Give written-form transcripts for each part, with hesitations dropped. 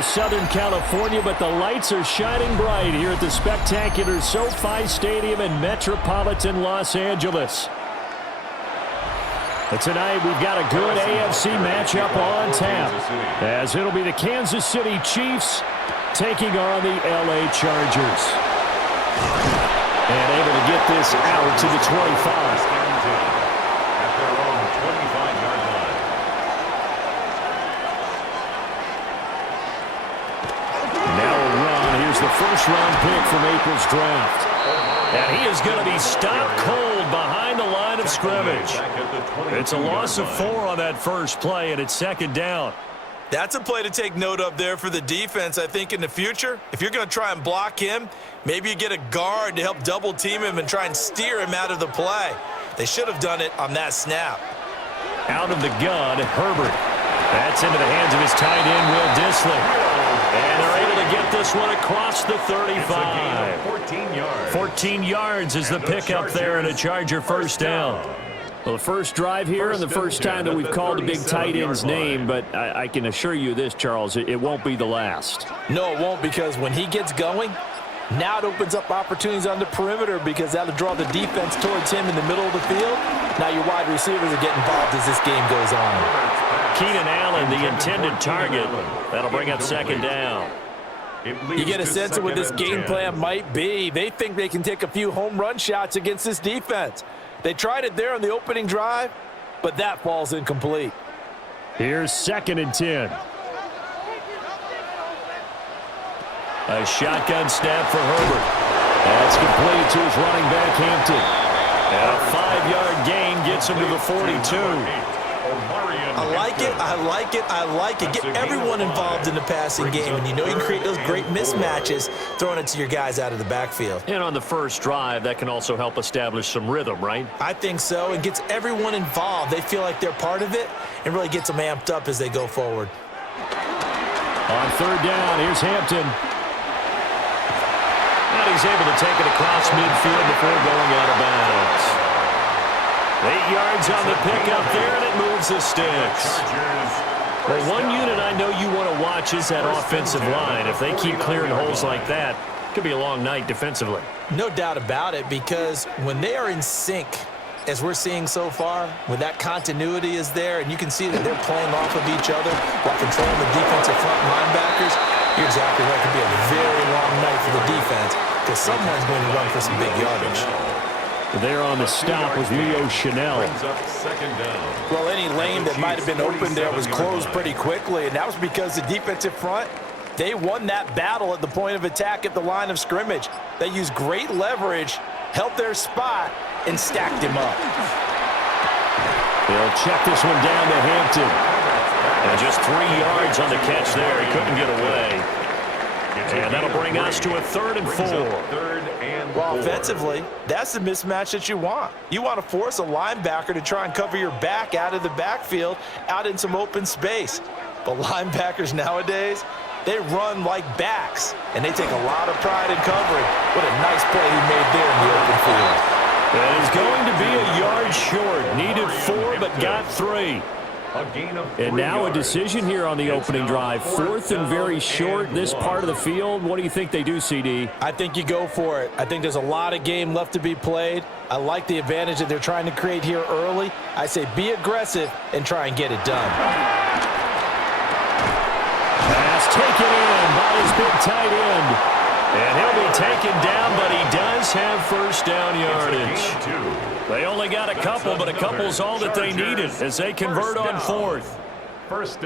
for Southern California, but the lights are shining bright here at the spectacular SoFi Stadium in metropolitan Los Angeles. But tonight we've got a good AFC matchup on tap, as it'll be the Kansas City Chiefs taking on the LA Chargers. And able to get this out to the 25. The first-round pick from April's draft. And he is going to be stopped cold behind the line of scrimmage. It's a loss of 4 on that first play, and it's second down. That's a play to take note of there for the defense, I think, in the future. If you're going to try and block him, maybe you get a guard to help double-team him and try and steer him out of the play. They should have done it on that snap. Out of the gun, Herbert. That's into the hands of his tight end, Will Dissly. And they're able to get this one across the 35. 14 yards. 14 yards is the pickup there, and a Charger first down. Well, the first drive here and the first time that we've called a big tight end's name, but I can assure you this, Charles, it won't be the last. No, it won't, because when he gets going, now it opens up opportunities on the perimeter because that'll draw the defense towards him in the middle of the field. Now your wide receivers are getting involved as this game goes on. Keenan Allen, the intended target. That'll bring up second down. You get a sense of what this game plan might be. They think they can take a few home run shots against this defense. They tried it there on the opening drive, but that falls incomplete. Here's 2nd and 10. A shotgun snap for Herbert. That's complete to his running back, Hampton. And a 5-yard gain gets him to the 42. I like it, I like it, I like it. Get everyone involved in the passing game, and you know you can create those great mismatches throwing it to your guys out of the backfield. And on the first drive, that can also help establish some rhythm, right? I think so. It gets everyone involved. They feel like they're part of it and really gets them amped up as they go forward. On third down, here's Hampton. And he's able to take it across midfield before going out of bounds. 8 yards on the pickup there, and it moves the sticks. Well, one unit I know you want to watch is that offensive line. If they keep clearing holes like that, it could be a long night defensively. No doubt about it, because when they are in sync, as we're seeing so far, when that continuity is there, and you can see that they're playing off of each other while controlling the defensive front linebackers, you're exactly right. It could be a very long night for the defense because someone's going to run for some big yardage. There on the stop was Leo Chanel. Well, any lane that might have been open there was closed pretty quickly, and that was because the defensive front, they won that battle at the point of attack at the line of scrimmage. They used great leverage, held their spot, and stacked him up. They'll check this one down to Hampton. And just 3 yards on the catch there. He couldn't get away. And that'll bring us to a 3rd and 4. Well, offensively, that's the mismatch that you want. You want to force a linebacker to try and cover your back out of the backfield, out in some open space. But linebackers nowadays, they run like backs, and they take a lot of pride in covering. What a nice play he made there in the open field. That is going to be a yard short. Needed 4, but got 3. And now a decision here on the opening drive. 4th and very short, this part of the field. What do you think they do, CD? I think you go for it. I think there's a lot of game left to be played. I like the advantage that they're trying to create here early. I say be aggressive and try and get it done. Pass taken in by his big tight end. And he'll be taken down, but he does have first down yardage. They only got a couple, but a couple's all that they needed as they convert on 4th.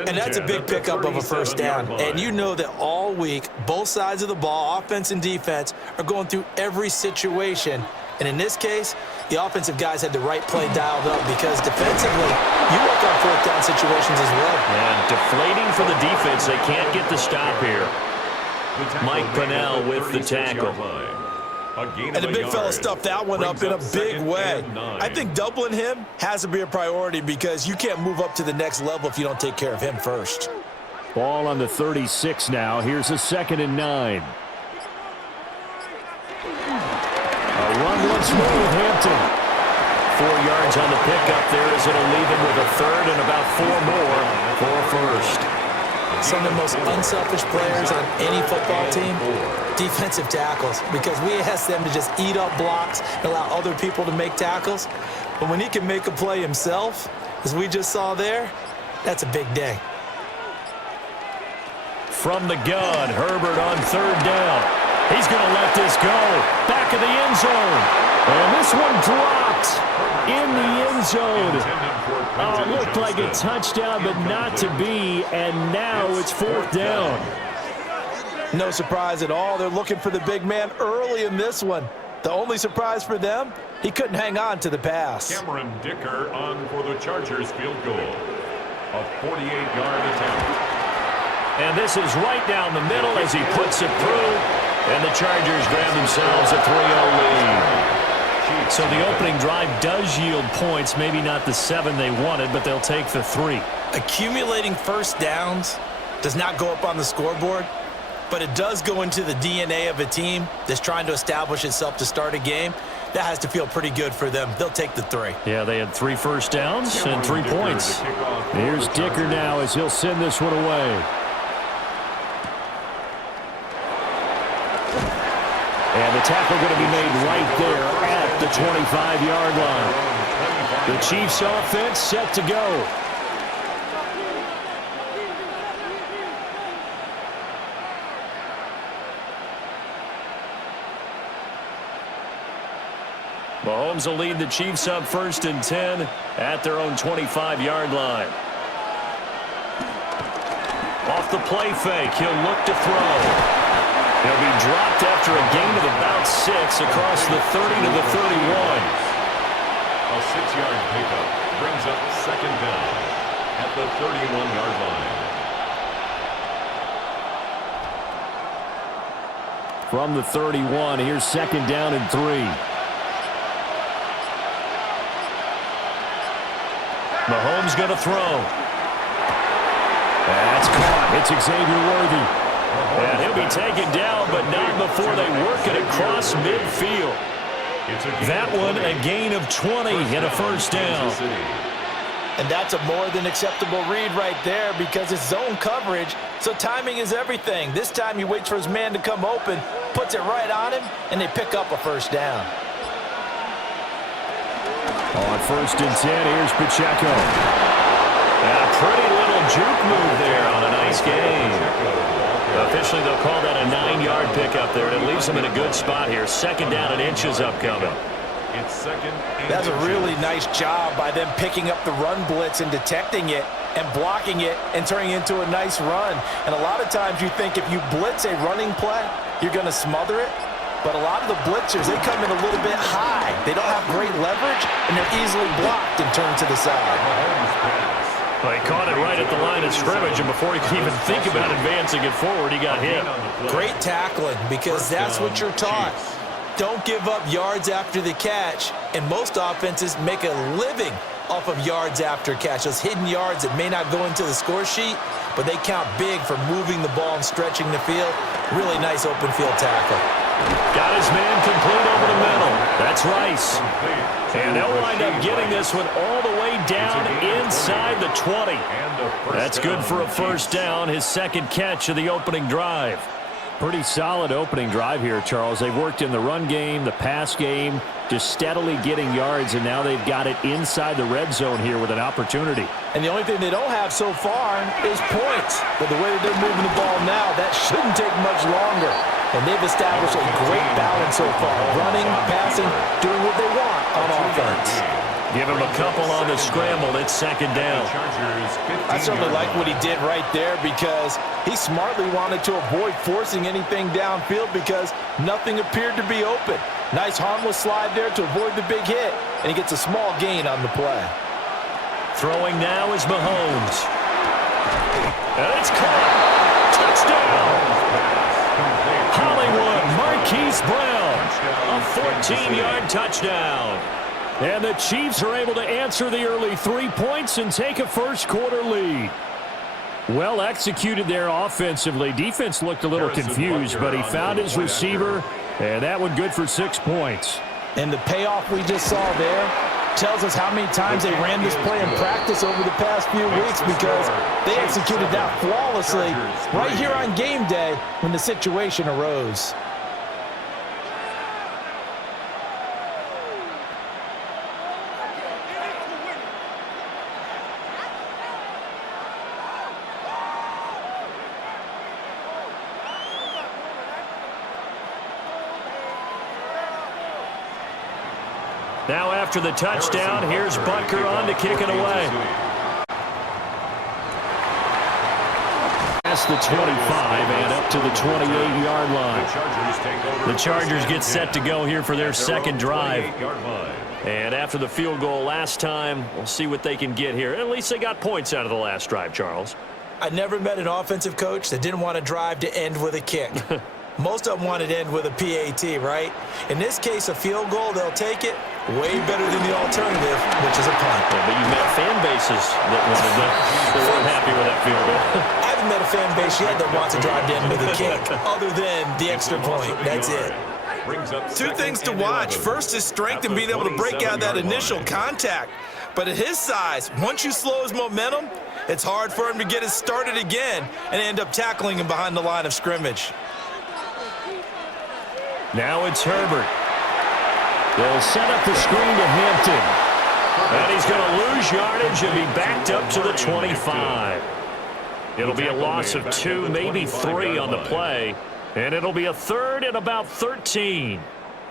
And that's a big pickup of a first down. And you know that all week, both sides of the ball, offense and defense, are going through every situation. And in this case, the offensive guys had the right play dialed up because defensively, you work on 4th down situations as well. And deflating for the defense. They can't get the stop here. Mike Pennell with the tackle. And the big fella stuffed that one up in a big way. I think doubling him has to be a priority because you can't move up to the next level if you don't take care of him first. Ball on the 36 now. Here's a 2nd and 9. A run once more with Hampton. 4 yards on the pickup there as it'll leave him with a 3rd and about 4 more for a first. Some of the most unselfish players on any football team, defensive tackles, because we ask them to just eat up blocks and allow other people to make tackles. But when he can make a play himself, as we just saw there, that's a big day. From the gun, Herbert on third down. He's going to let this go. Back of the end zone. And this one dropped in the end zone. Oh, it looked like a touchdown, but not to be. And now it's fourth down. No surprise at all. They're looking for the big man early in this one. The only surprise for them, he couldn't hang on to the pass. Cameron Dicker on for the Chargers field goal. A 48-yard attempt. And this is right down the middle as he puts it through. And the Chargers grab themselves a 3-0 lead. So the opening drive does yield points. Maybe not the 7 they wanted, but they'll take the 3. Accumulating first downs does not go up on the scoreboard, but it does go into the DNA of a team that's trying to establish itself to start a game. That has to feel pretty good for them. They'll take the 3. Yeah, they had 3 first downs and 3 points. Here's Dicker now as he'll send this one away. And the tackle going to be made right there at the 25-yard line. The Chiefs offense set to go. Mahomes will lead the Chiefs up 1st and 10 at their own 25-yard line. Off the play fake, he'll look to throw. He'll be dropped after a gain of about 6 across the 30 to the 31. A 6-yard pickup brings up 2nd down at the 31-yard line. From the 31, here's 2nd down and 3. Mahomes going to throw. That's caught. It's Xavier Worthy. And he'll be taken down, but not before they work it across midfield. That one, a gain of 20 and a 1st down. And that's a more than acceptable read right there because it's zone coverage, so timing is everything. This time he waits for his man to come open, puts it right on him, and they pick up a 1st down. On 1st and 10, here's Pacheco. And a pretty little juke move there on a nice game. Officially, they'll call that a 9-yard pickup there, and it leaves them in a good spot here. 2nd down and inches upcoming. It's 2nd. That's a really nice job by them picking up the run blitz and detecting it and blocking it and turning it into a nice run. And a lot of times you think if you blitz a running play, you're going to smother it. But a lot of the blitzers, they come in a little bit high. They don't have great leverage, and they're easily blocked and turned to the side. Well, he caught it right at the line of scrimmage, and before he could even think about advancing it forward, he got hit. Great tackling, because that's what you're taught. Don't give up yards after the catch, and most offenses make a living off of yards after catch. Those hidden yards that may not go into the score sheet, but they count big for moving the ball and stretching the field. Really nice open field tackle. Got his man complete over the middle. That's Rice. And they'll wind up getting this one all the way down inside the 20. That's good for a 1st down, his 2nd catch of the opening drive. Pretty solid opening drive here, Charles. They've worked in the run game, the pass game, just steadily getting yards, and now they've got it inside the red zone here with an opportunity. And the only thing they don't have so far is points. But the way that they're moving the ball now, that shouldn't take much longer. And they've established a great balance so far. Running, passing, doing what they want on offense. Give him a couple on the scramble. It's 2nd down. I certainly like what he did right there because he smartly wanted to avoid forcing anything downfield because nothing appeared to be open. Nice harmless slide there to avoid the big hit, and he gets a small gain on the play. Throwing now is Mahomes. And it's caught. Touchdown. Hollywood Marquise Brown. A 14-yard touchdown. And the Chiefs are able to answer the early 3 points and take a 1st quarter lead. Well executed there offensively. Defense looked a little confused, but he found his receiver, and that one good for 6 points. And the payoff we just saw there, tells us how many times they ran this play in practice over the past few weeks because they executed that flawlessly right here on game day when the situation arose. Now after the touchdown, here's Butker on to kick it away. Past the 25 and up to the 28-yard line. The Chargers get set to go here for their second drive. And after the field goal last time, we'll see what they can get here. At least they got points out of the last drive, Charles. I never met an offensive coach that didn't want to drive to end with a kick. Most of them want it to end with a PAT, right? In this case, a field goal, they'll take it. Way better than the alternative, which is a punt. Yeah, but you met fan bases that weren't happy with that field goal. I haven't met a fan base yet that wants to drive to end with a kick, other than the extra point. That's it. Two things to watch. First is strength and being able to break out that initial contact. But at his size, once you slow his momentum, it's hard for him to get it started again and end up tackling him behind the line of scrimmage. Now it's Herbert. They'll set up the screen to Hampton. And he's going to lose yardage and be backed up to the 25. It'll be a loss of 2, maybe 3 on the play. And it'll be a third and about 13.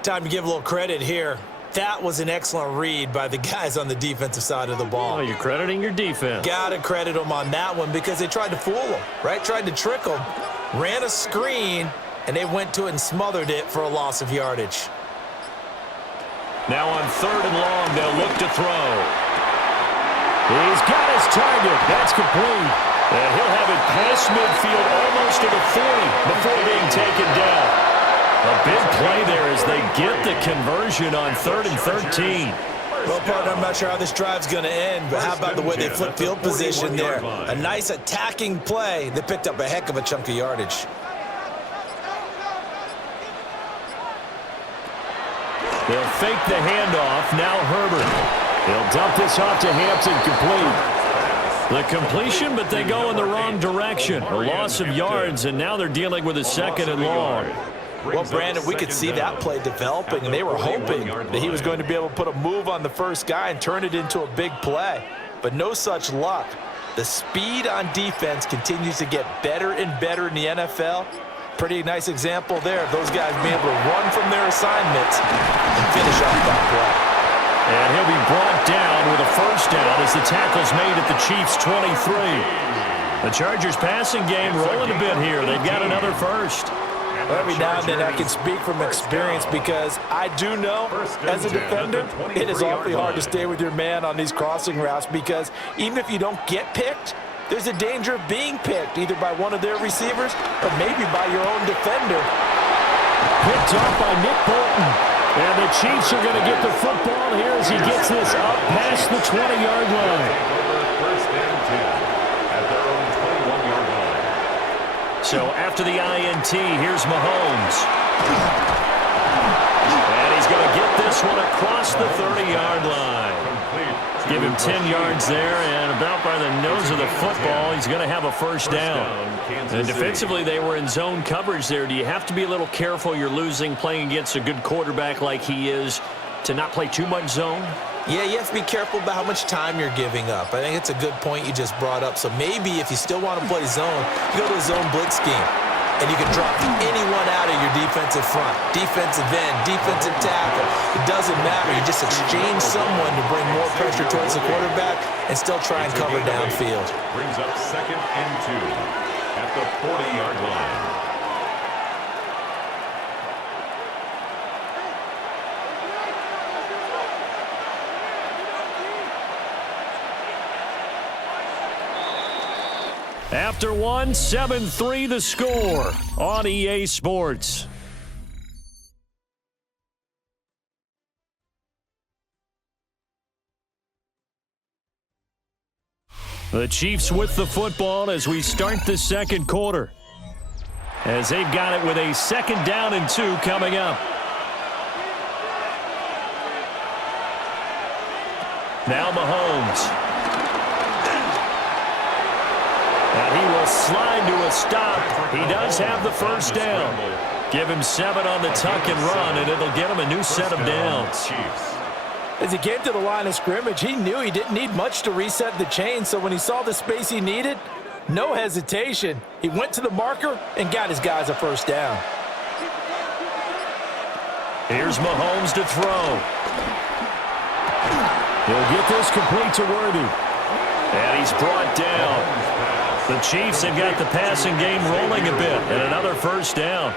Time to give a little credit here. That was an excellent read by the guys on the defensive side of the ball. Oh, you're crediting your defense. Got to credit them on that one because they tried to fool them, right? Tried to trick them. Ran a screen, and they went to it and smothered it for a loss of yardage. Now on third and long, they'll look to throw. He's got his target. That's complete. And he'll have it past midfield almost to the 40 before being taken down. A big play there as they get the conversion on 3rd and 13. Well, partner, I'm not sure how this drive's going to end, but how about the way they flip field position there? A nice attacking play that picked up a heck of a chunk of yardage. They'll fake the handoff. Now Herbert. He'll dump this off to Hampton, complete. The completion, but they go in the wrong direction. A loss of yards, and now they're dealing with a 2nd and long. Well, Brandon, we could see that play developing, and they were hoping that he was going to be able to put a move on the first guy and turn it into a big play. But no such luck. The speed on defense continues to get better and better in the NFL. Pretty nice example there of those guys being able to run from their assignments and finish off that play. And he'll be brought down with a first down as the tackle's made at the Chiefs' 23. The Chargers passing game rolling a bit here. They've got another first. Every now and then I can speak from experience because I do know as a defender it is awfully hard to stay with your man on these crossing routes because even if you don't get picked, there's a danger of being picked either by one of their receivers or maybe by your own defender. Picked off by Nick Bolton. And the Chiefs are going to get the football here as he gets this up past the 20-yard line. First and 10 at their own 21-yard line. So after the INT, here's Mahomes. And he's going to get this one across the 30-yard line. Give him 10 yards there, and about by the nose of the football, he's going to have a first down. And defensively, they were in zone coverage there. Do you have to be a little careful? You're losing, playing against a good quarterback like he is, to not play too much zone? Yeah, you have to be careful about how much time you're giving up. I think it's a good point you just brought up. So maybe if you still want to play zone, you go to a zone blitz scheme. And you can drop anyone out of your defensive front, defensive end, defensive tackle. It doesn't matter. You just exchange someone to bring more pressure towards the quarterback and still try and cover downfield. Brings up 2nd and 2 at the 40-yard line. After one, 7-3 the score on EA Sports. The Chiefs with the football as we start the second quarter. As they've got it with a 2nd down and 2 coming up. Now Mahomes. And he will slide to a stop. He does have the first down. Give him 7 on the tuck and run, and it'll get him a new set of downs. As he came to the line of scrimmage, he knew he didn't need much to reset the chain, so when he saw the space he needed, no hesitation. He went to the marker and got his guys a first down. Here's Mahomes to throw. He'll get this complete to Worthy. And he's brought down. The Chiefs have got the passing game rolling a bit, and another first down.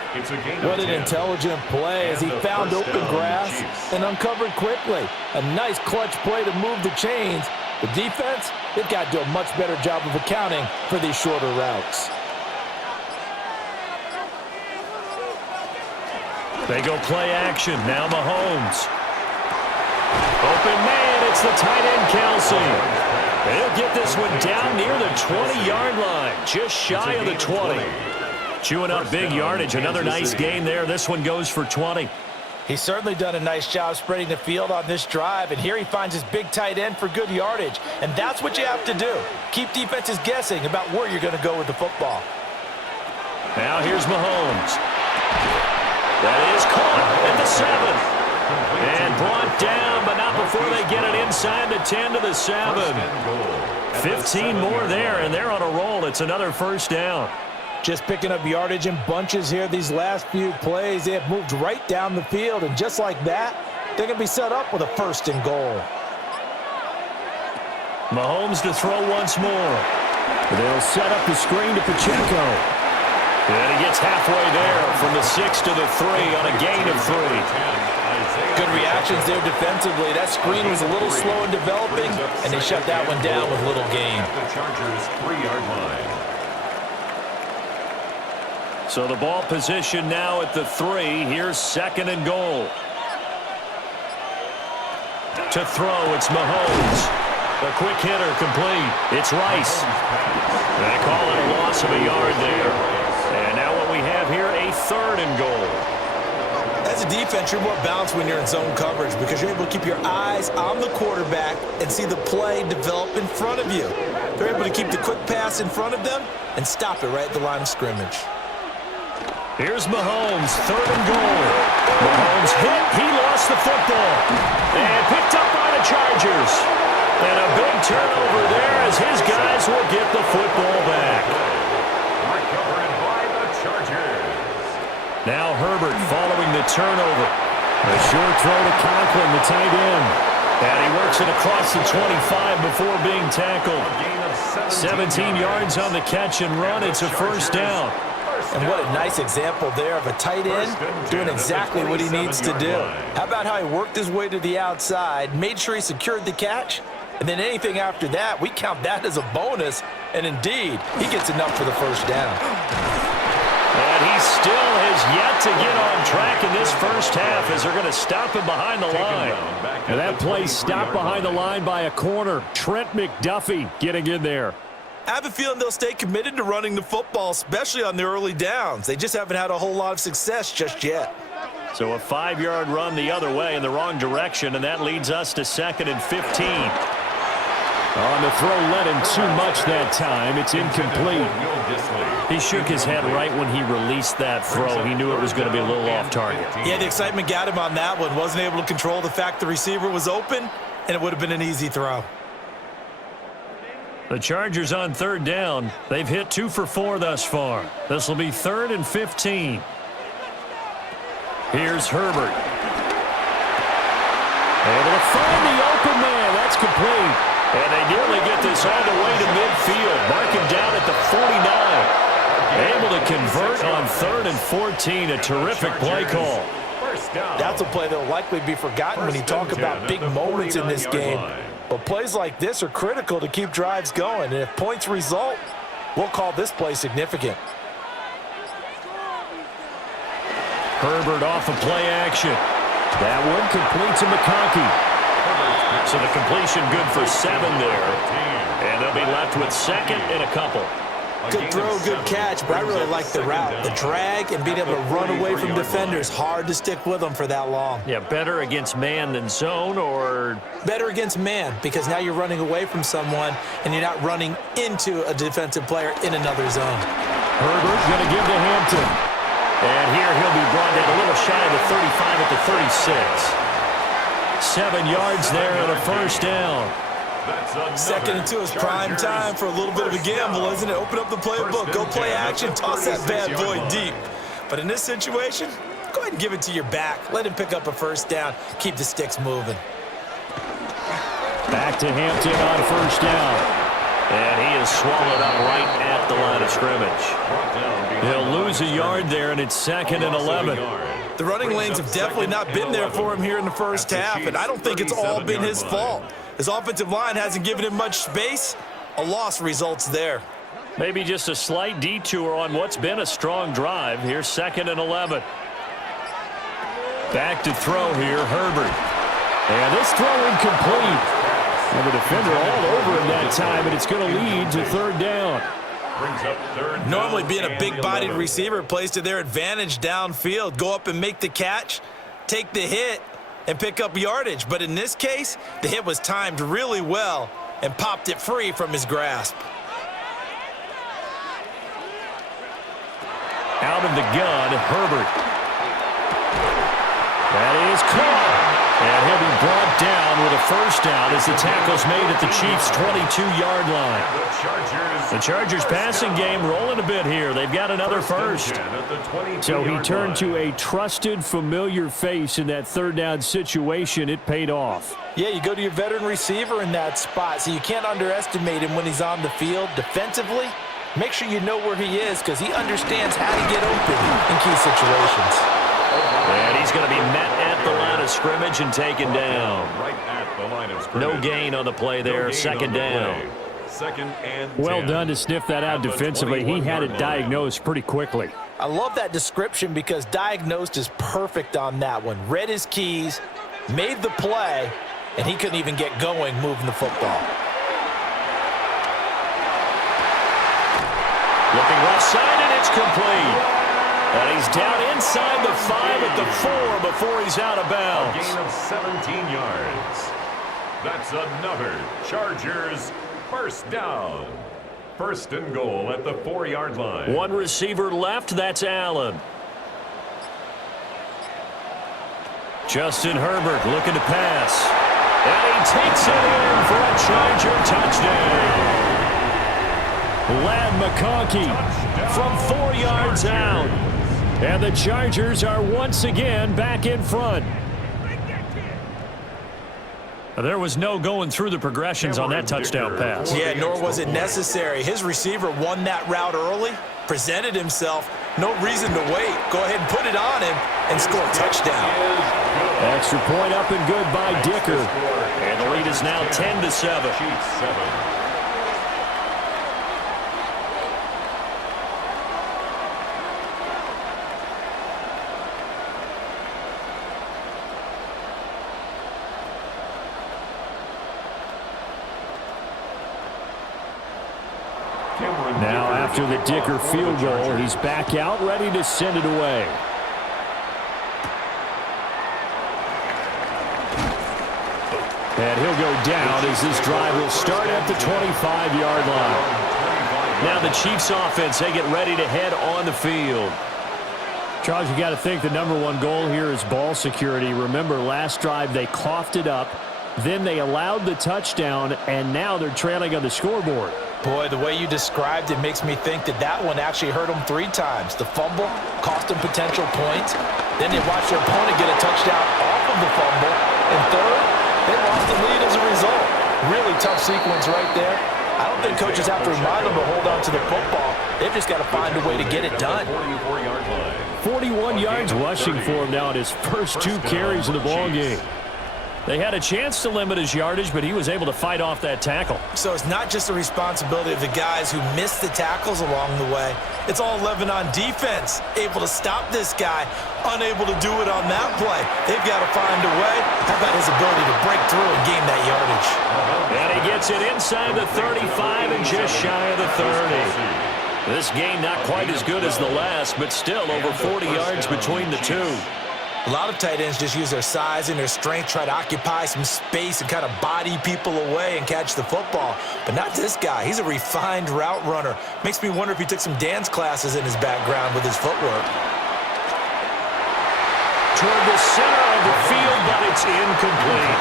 What an intelligent play as he found open grass and uncovered quickly. A nice clutch play to move the chains. The defense, they've got to do a much better job of accounting for these shorter routes. They go play action. Now Mahomes. Open man, it's the tight end, Kelsey. They'll get this one down near the 20-yard line, just shy of the 20. Chewing up big yardage, another nice gain there. This one goes for 20. He's certainly done a nice job spreading the field on this drive, and here he finds his big tight end for good yardage. And that's what you have to do. Keep defenses guessing about where you're going to go with the football. Now here's Mahomes. That is caught at the 7. And brought down, but not before they get it inside the 10 to the 7. 15 more there, and they're on a roll. It's another first down. Just picking up yardage in bunches here these last few plays. They have moved right down the field, and just like that, they're going to be set up with a first and goal. Mahomes to throw once more. They'll set up the screen to Pacheco. And he gets halfway there from the 6 to the 3 on a gain of 3. Good reactions there defensively. That screen was a little slow in developing, and they shut that one down with little gain. The Chargers' 3-yard line. So the ball position now at the 3. Here's second and goal. To throw, it's Mahomes. A quick hitter complete. It's Rice. They call it a loss of a yard there. And now what we have here, a third and goal. As a defense, you're more balanced when you're in zone coverage because you're able to keep your eyes on the quarterback and see the play develop in front of you. They're able to keep the quick pass in front of them and stop it right at the line of scrimmage. Here's Mahomes, third and goal. Mahomes hit. He lost the football. And picked up by the Chargers. And a big turnover there as his guys will get the football back. Recovered by the Chargers. Now Herbert following the turnover. A short throw to Conklin, the tight end. And he works it across the 25 before being tackled. 17 yards on the catch and run. It's a first down. And what a nice example there of a tight end doing exactly what he needs to do. How about how he worked his way to the outside, made sure he secured the catch, and then anything after that, we count that as a bonus. And indeed, he gets enough for the first down. And he still has yet to get on track in this first half as they're going to stop him behind the line. And that play stopped behind the line by a corner. Trent McDuffie getting in there. I have a feeling they'll stay committed to running the football, especially on the early downs. They just haven't had a whole lot of success just yet. So a 5-yard run the other way in the wrong direction, and that leads us to 2nd and 15. On the throw led him too much that time. It's incomplete. He shook his head right when he released that throw. He knew it was going to be a little off target. Yeah, the excitement got him on that one. Wasn't able to control the fact the receiver was open, and it would have been an easy throw. The Chargers on third down. They've hit 2 for 4 thus far. This will be 3rd and 15. Here's Herbert. Able to find the open man. That's complete. And they nearly get this all the way to midfield. Mark him down at the 49. Able to convert on 3rd and 14. A terrific play call. That's a play that will likely be forgotten when you talk about big moments in this game. But plays like this are critical to keep drives going. And if points result, we'll call this play significant. Herbert off of play action. That one complete to McConkey. So the completion good for 7 there. And they'll be left with 2nd and a couple. Good throw, good catch, but I really like the route. The drag and being able to run away from defenders, hard to stick with them for that long. Yeah, better against man than zone, or? Better against man, because now you're running away from someone and you're not running into a defensive player in another zone. Herbert going to give to Hampton. And here he'll be brought down a little shy of the 35 at the 36. 7 yards there and a first down. Second and 2 is prime time for a little bit of a gamble, isn't it? Open up the playbook, go play action, toss that bad boy deep. But in this situation, go ahead and give it to your back. Let him pick up a first down. Keep the sticks moving. Back to Hampton on first down. And he is swallowed up right at the line of scrimmage. He'll lose a yard there, and it's 2nd and 11. The running lanes have definitely not been there for him here in the first half, and I don't think it's all been his fault. His offensive line hasn't given him much space. A loss results there. Maybe just a slight detour on what's been a strong drive. Here's 2nd and 11. Back to throw here, Herbert. And this throw incomplete. And the defender all over him that time, and it's going to lead to 3rd down. Normally being a big-bodied receiver plays to their advantage downfield. Go up and make the catch, take the hit, and pick up yardage. But in this case, the hit was timed really well and popped it free from his grasp. Out of the gun, Herbert. That is caught. And he'll be brought down with a first down as the tackle's made at the Chiefs' 22-yard line. The Chargers passing game rolling a bit here. They've got another first. So he turned to a trusted, familiar face in that 3rd down situation. It paid off. Yeah, you go to your veteran receiver in that spot, so you can't underestimate him when he's on the field defensively. Make sure you know where he is because he understands how to get open in key situations. And he's going to be met at the line of scrimmage and taken down. No gain on the play there. 2nd down. Well done to sniff that out defensively. He had it diagnosed pretty quickly. I love that description because diagnosed is perfect on that one. Read his keys, made the play, and he couldn't even get going moving the football. Looking left side, and it's complete. And he's down inside the 5 at the 4 before he's out of bounds. A gain of 17 yards. That's another Chargers first down. 1st and goal at the 4-yard line. One receiver left, that's Allen. Justin Herbert looking to pass. And he takes it in for a Charger touchdown. Ladd McConkey from 4 yards out. And the Chargers are once again back in front. There was no going through the progressions on that touchdown pass. Yeah, nor was it necessary. His receiver won that route early, presented himself. No reason to wait. Go ahead and put it on him and score a touchdown. Extra point up and good by Dicker. And the lead is now 10-7. Now after the Dicker field goal, he's back out, ready to send it away. And he'll go down as this drive will start at the 25-yard line. Now the Chiefs offense, they get ready to head on the field. Charles, you got to think the #1 goal here is ball security. Remember, last drive they coughed it up, then they allowed the touchdown, and now they're trailing on the scoreboard. Boy, the way you described it makes me think that that one actually hurt them 3 times. The fumble cost them potential points. Then they watched their opponent get a touchdown off of the fumble. And third, they lost the lead as a result. Really tough sequence right there. I don't think coaches have to remind them to hold on to the football. They've just got to find a way to get it done. 41 yards rushing for him now at his first 2 carries of the ball game. They had a chance to limit his yardage, but he was able to fight off that tackle. So it's not just the responsibility of the guys who missed the tackles along the way. It's all 11 on defense, able to stop this guy, unable to do it on that play. They've got to find a way. How about his ability to break through and gain that yardage? And he gets it inside the 35 and just shy of the 30. This game not quite as good as the last, but still over 40 yards between the two. A lot of tight ends just use their size and their strength, try to occupy some space and kind of body people away and catch the football. But not this guy. He's a refined route runner. Makes me wonder if he took some dance classes in his background with his footwork. Toward the center of the field, but it's incomplete.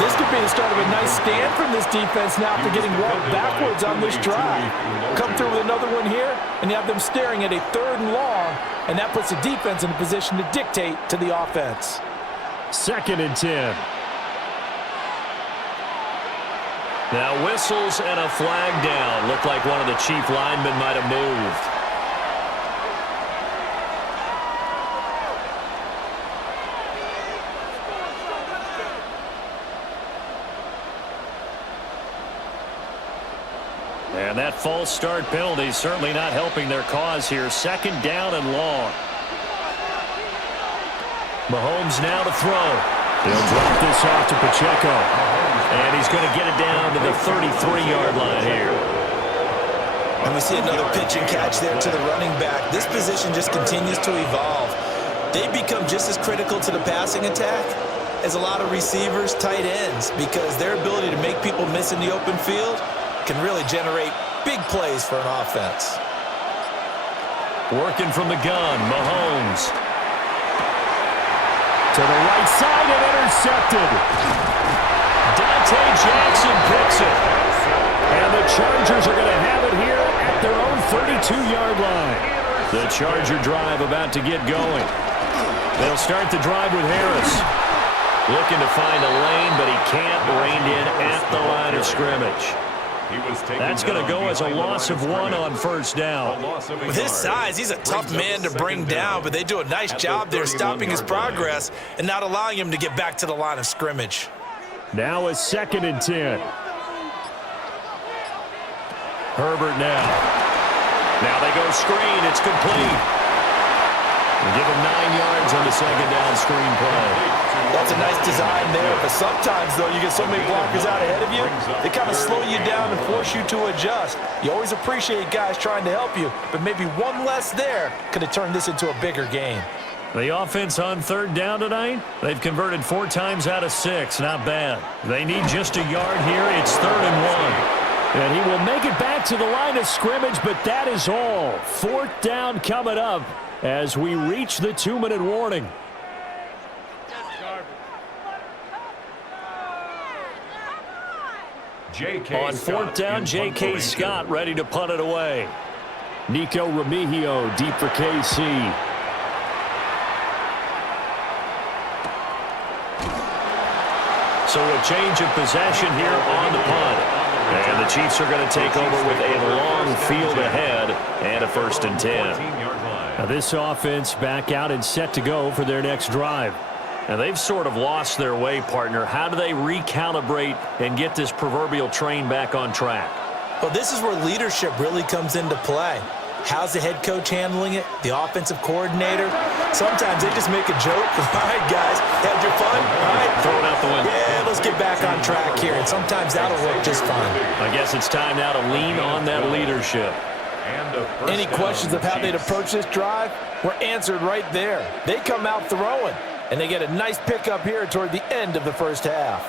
This could be the start of a nice stand from this defense now after getting walked backwards on this drive. Come through with another one here, and you have them staring at a 3rd and long, and that puts the defense in a position to dictate to the offense. 2nd and 10. Now whistles and a flag down. Looked like one of the chief linemen might have moved. And that false start penalty is certainly not helping their cause here. 2nd down and long. Mahomes now to throw. He'll drop this off to Pacheco. And he's going to get it down to the 33-yard line here. And we see another pitch and catch there to the running back. This position just continues to evolve. They become just as critical to the passing attack as a lot of receivers, tight ends, because their ability to make people miss in the open field can really generate big plays for an offense. Working from the gun, Mahomes. To the right side and intercepted. Dante Jackson picks it. And the Chargers are going to have it here at their own 32-yard line. The Charger drive about to get going. They'll start the drive with Harris. Looking to find a lane, but he can't rein in at the line of scrimmage. That's going to go as a loss of 1 on 1st down. With his size, he's a tough man to bring down, but they do a nice job there stopping his progress and not allowing him to get back to the line of scrimmage. Now it's 2nd and 10. Herbert now. Now they go screen. It's complete. We'll give him 9 yards on the 2nd down screen play. That's a nice design there, but sometimes, though, you get so many blockers out ahead of you, they kind of slow you down and force you to adjust. You always appreciate guys trying to help you, but maybe one less there could have turned this into a bigger game. The offense on 3rd down tonight, they've converted 4 times out of 6. Not bad. They need just a yard here. It's 3rd and 1. And he will make it back to the line of scrimmage, but that is all. 4th down coming up as we reach the 2-minute warning. On 4th down, J.K. Scott ready to punt it away. Nico Remigio deep for KC. So a change of possession here on the punt. And the Chiefs are going to take over with a long field ahead and a 1st and 10. Now this offense back out and set to go for their next drive. Now they've sort of lost their way, partner. How do they recalibrate and get this proverbial train back on track? Well, this is where leadership really comes into play. How's the head coach handling it? The offensive coordinator? Sometimes they just make a joke. All right, guys, had your fun? All right. Throw it out the window. Yeah, let's get back on track here. And sometimes that'll work just fine. I guess it's time now to lean on that leadership. Any questions of how they'd approach this drive were answered right there. They come out throwing, and they get a nice pickup here toward the end of the 1st half.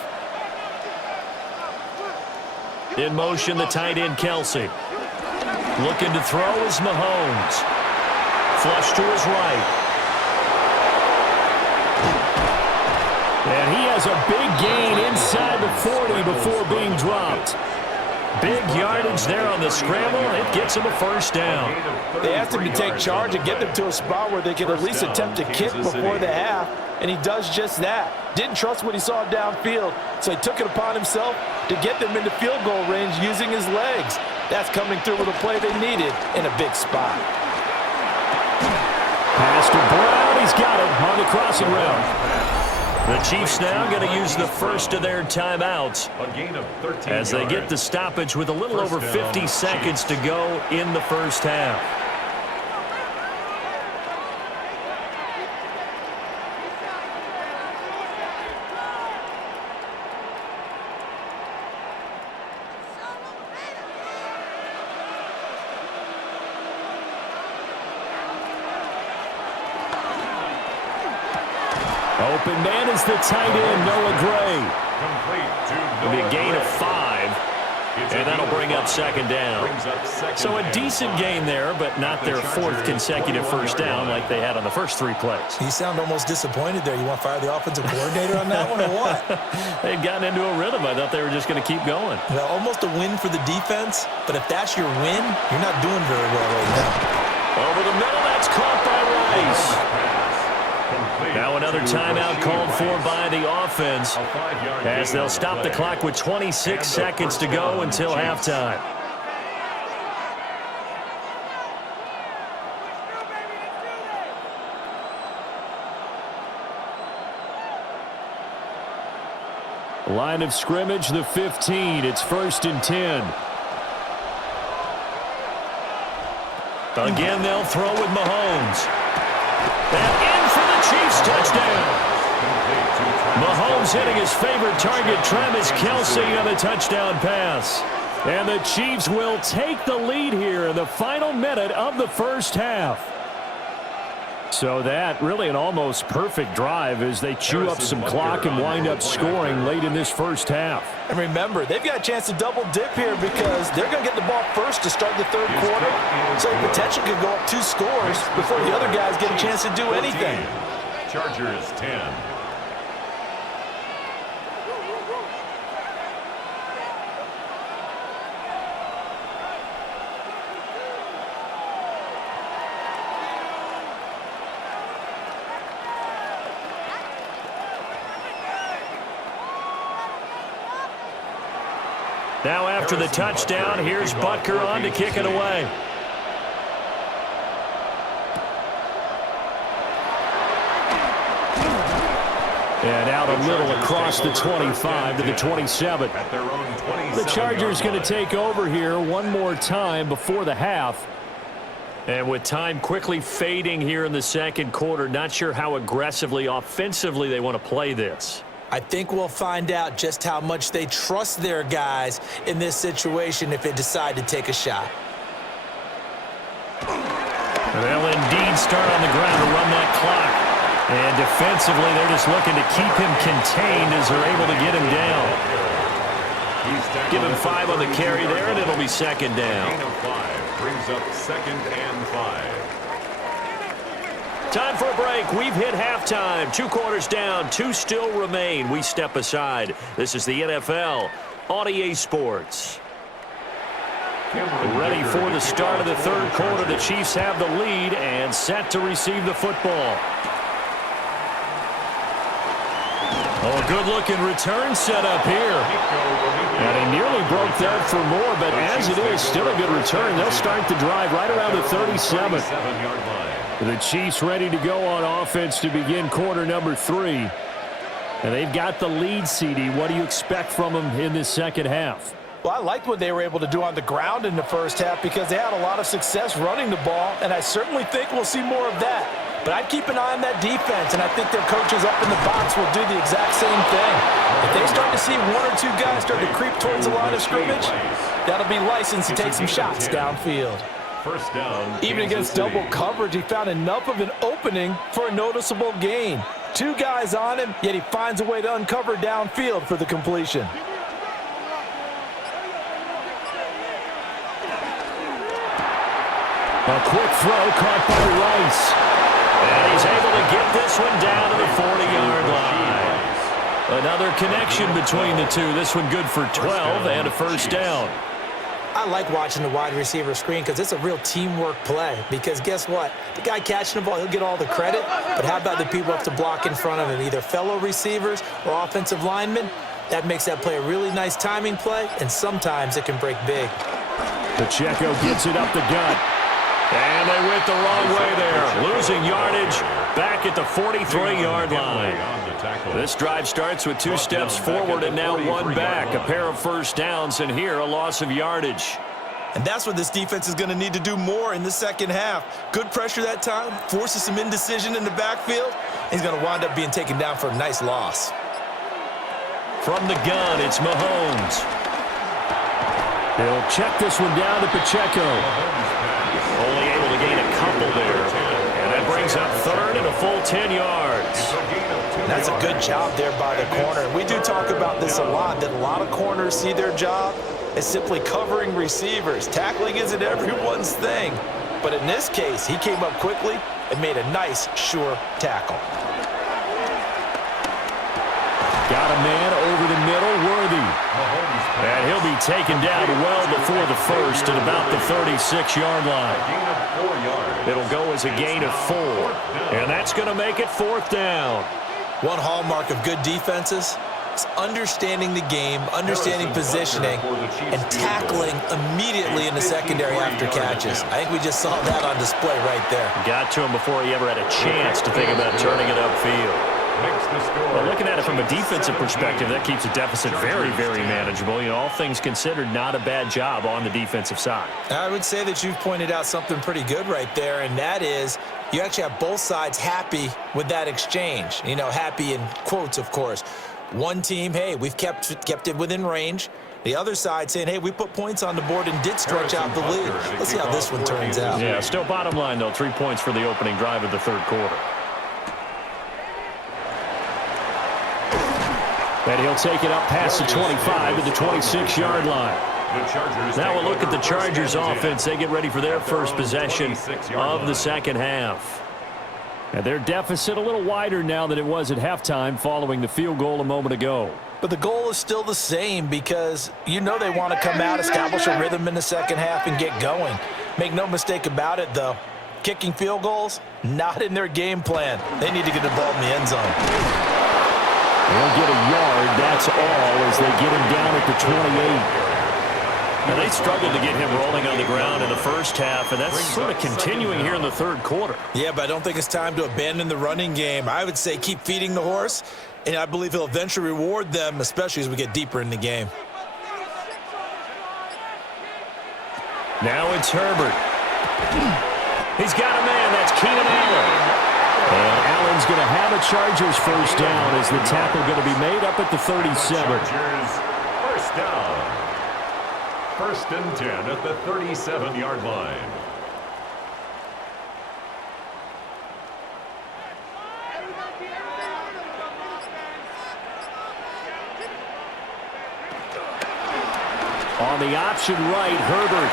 In motion, the tight end, Kelsey. Looking to throw is Mahomes. Flush to his right. And he has a big gain inside the 40 before being dropped. Big yardage there on the scramble. It gets him a 1st down. They asked him to take charge and get them to a spot where they could at least attempt to kick before the half, and he does just that. Didn't trust what he saw downfield, so he took it upon himself to get them into field goal range using his legs. That's coming through with a play they needed in a big spot. Pass to Brown. He's got it on the crossing route. The Chiefs now going to use the first of their timeouts as they get the stoppage with a little over 50 seconds to go in the 1st half. Open man is the tight end, Noah Gray. Complete to It'll be a Noah gain of Gray. 5, and that'll bring up second down. So a decent gain there, but not their 4th consecutive first down like they had on the first 3 plays. You sound almost disappointed there. You want to fire the offensive coordinator on that one or what? They'd gotten into a rhythm. I thought they were just going to keep going. Well, almost a win for the defense, but if that's your win, you're not doing very well right now. Over the middle, that's caught by Rice. Now another timeout called for by the offense as they'll stop the clock with 26 seconds to go until halftime. Line of scrimmage, the 15. It's 1st and 10. Again, they'll throw with Mahomes. And in for the Chiefs touchdown. Mahomes hitting his favorite target, Travis Kelce, on the touchdown pass. And the Chiefs will take the lead here in the final minute of the first half. So that really an almost perfect drive as they chew up some clock and wind up scoring late in this first half. And remember, they've got a chance to double dip here because they're going to get the ball first to start the 3rd quarter. So the potential could go up 2 scores before the other guys get a chance to do anything. Chargers 10. Now after the touchdown, here's Butker on to kick it away. And out a little across the 25 to the 27. The Chargers going to take over here one more time before the half. And with time quickly fading here in the second quarter, not sure how aggressively, offensively they want to play this. I think we'll find out just how much they trust their guys in this situation if they decide to take a shot. They'll indeed start on the ground to run that clock. And defensively, they're just looking to keep him contained as they're able to get him down. Give him 5 on the carry there, and it'll be second down. Gain of 5 brings up 2nd and 5. Time for a break. We've hit halftime. 2 quarters down, 2 still remain. We step aside. This is the NFL on EA Sports. Ready for the start of the 3rd quarter. The Chiefs have the lead and set to receive the football. Oh, a good-looking return set up here. And he nearly broke that for more, but as it is, still a good return. They'll start the drive right around the 37. The Chiefs ready to go on offense to begin quarter number 3. And they've got the lead, CD. What do you expect from them in this second half? Well, I liked what they were able to do on the ground in the first half because they had a lot of success running the ball, and I certainly think we'll see more of that. But I'd keep an eye on that defense, and I think their coaches up in the box will do the exact same thing. If they start to see 1 or 2 guys start to creep towards the line of scrimmage, that'll be licensed to take some shots downfield. First down. Even against double coverage, he found enough of an opening for a noticeable gain. 2 guys on him, yet he finds a way to uncover downfield for the completion. A quick throw caught by Rice. And he's able to get this one down to the 40-yard line. Another connection between the two. This one good for 12 and a first down. I like watching the wide receiver screen because it's a real teamwork play. Because guess what? The guy catching the ball, he'll get all the credit. But how about the people who have to block in front of him, either fellow receivers or offensive linemen? That makes that play a really nice timing play, and sometimes it can break big. Pacheco gets it up the gut. And they went the wrong way there. Losing yardage back at the 43-yard line. This drive starts with 2 steps forward and now 1 back. A pair of first downs, and here a loss of yardage. And that's what this defense is going to need to do more in the second half. Good pressure that time, forces some indecision in the backfield. He's going to wind up being taken down for a nice loss. From the gun, it's Mahomes. He'll check this one down to Pacheco. Only able to gain a couple there. And that brings up 3rd and a full 10 yards. That's a good job there by the corner. We do talk about this a lot, that a lot of corners see their job as simply covering receivers. Tackling isn't everyone's thing. But in this case, he came up quickly and made a nice, sure tackle. Got a man over the middle, Worthy. And he'll be taken down well before the first at about the 36-yard line. It'll go as a gain of 4. And that's going to make it 4th down. One hallmark of good defenses is understanding the game, understanding positioning, and tackling immediately in the secondary after catches. I think we just saw that on display right there. Got to him before he ever had a chance to think about turning it upfield. Well, looking at it from a defensive perspective, that keeps the deficit very, very manageable. You know, all things considered, not a bad job on the defensive side. I would say that you've pointed out something pretty good right there, and that is you actually have both sides happy with that exchange. You know, happy in quotes, of course. One team, hey, we've kept it within range. The other side saying, hey, we put points on the board and did stretch out the lead. Let's see how this one turns out. Yeah, still bottom line, though, 3 points for the opening drive of the third quarter. And he'll take it up past the 25 to the 26-yard line. Now we'll look at the Chargers offense. They get ready for their first possession of the second half. And their deficit a little wider now than it was at halftime following the field goal a moment ago. But the goal is still the same because you know they want to come out, establish a rhythm in the second half, and get going. Make no mistake about it, though. Kicking field goals, not in their game plan. They need to get the ball in the end zone. They'll get a yard, that's all, as they get him down at the 28. Now, they struggled to get him rolling on the ground in the first half, and that's sort of continuing here in the third quarter. Yeah, but I don't think it's time to abandon the running game. I would say keep feeding the horse, and I believe he'll eventually reward them, especially as we get deeper in the game. Now it's Herbert. He's got a man, that's Keenan Allen. And Allen's going to have a Chargers first down as the tackle going to be made up at the 37. Chargers first down. 1st and 10 at the 37-yard line. On the option right, Herbert.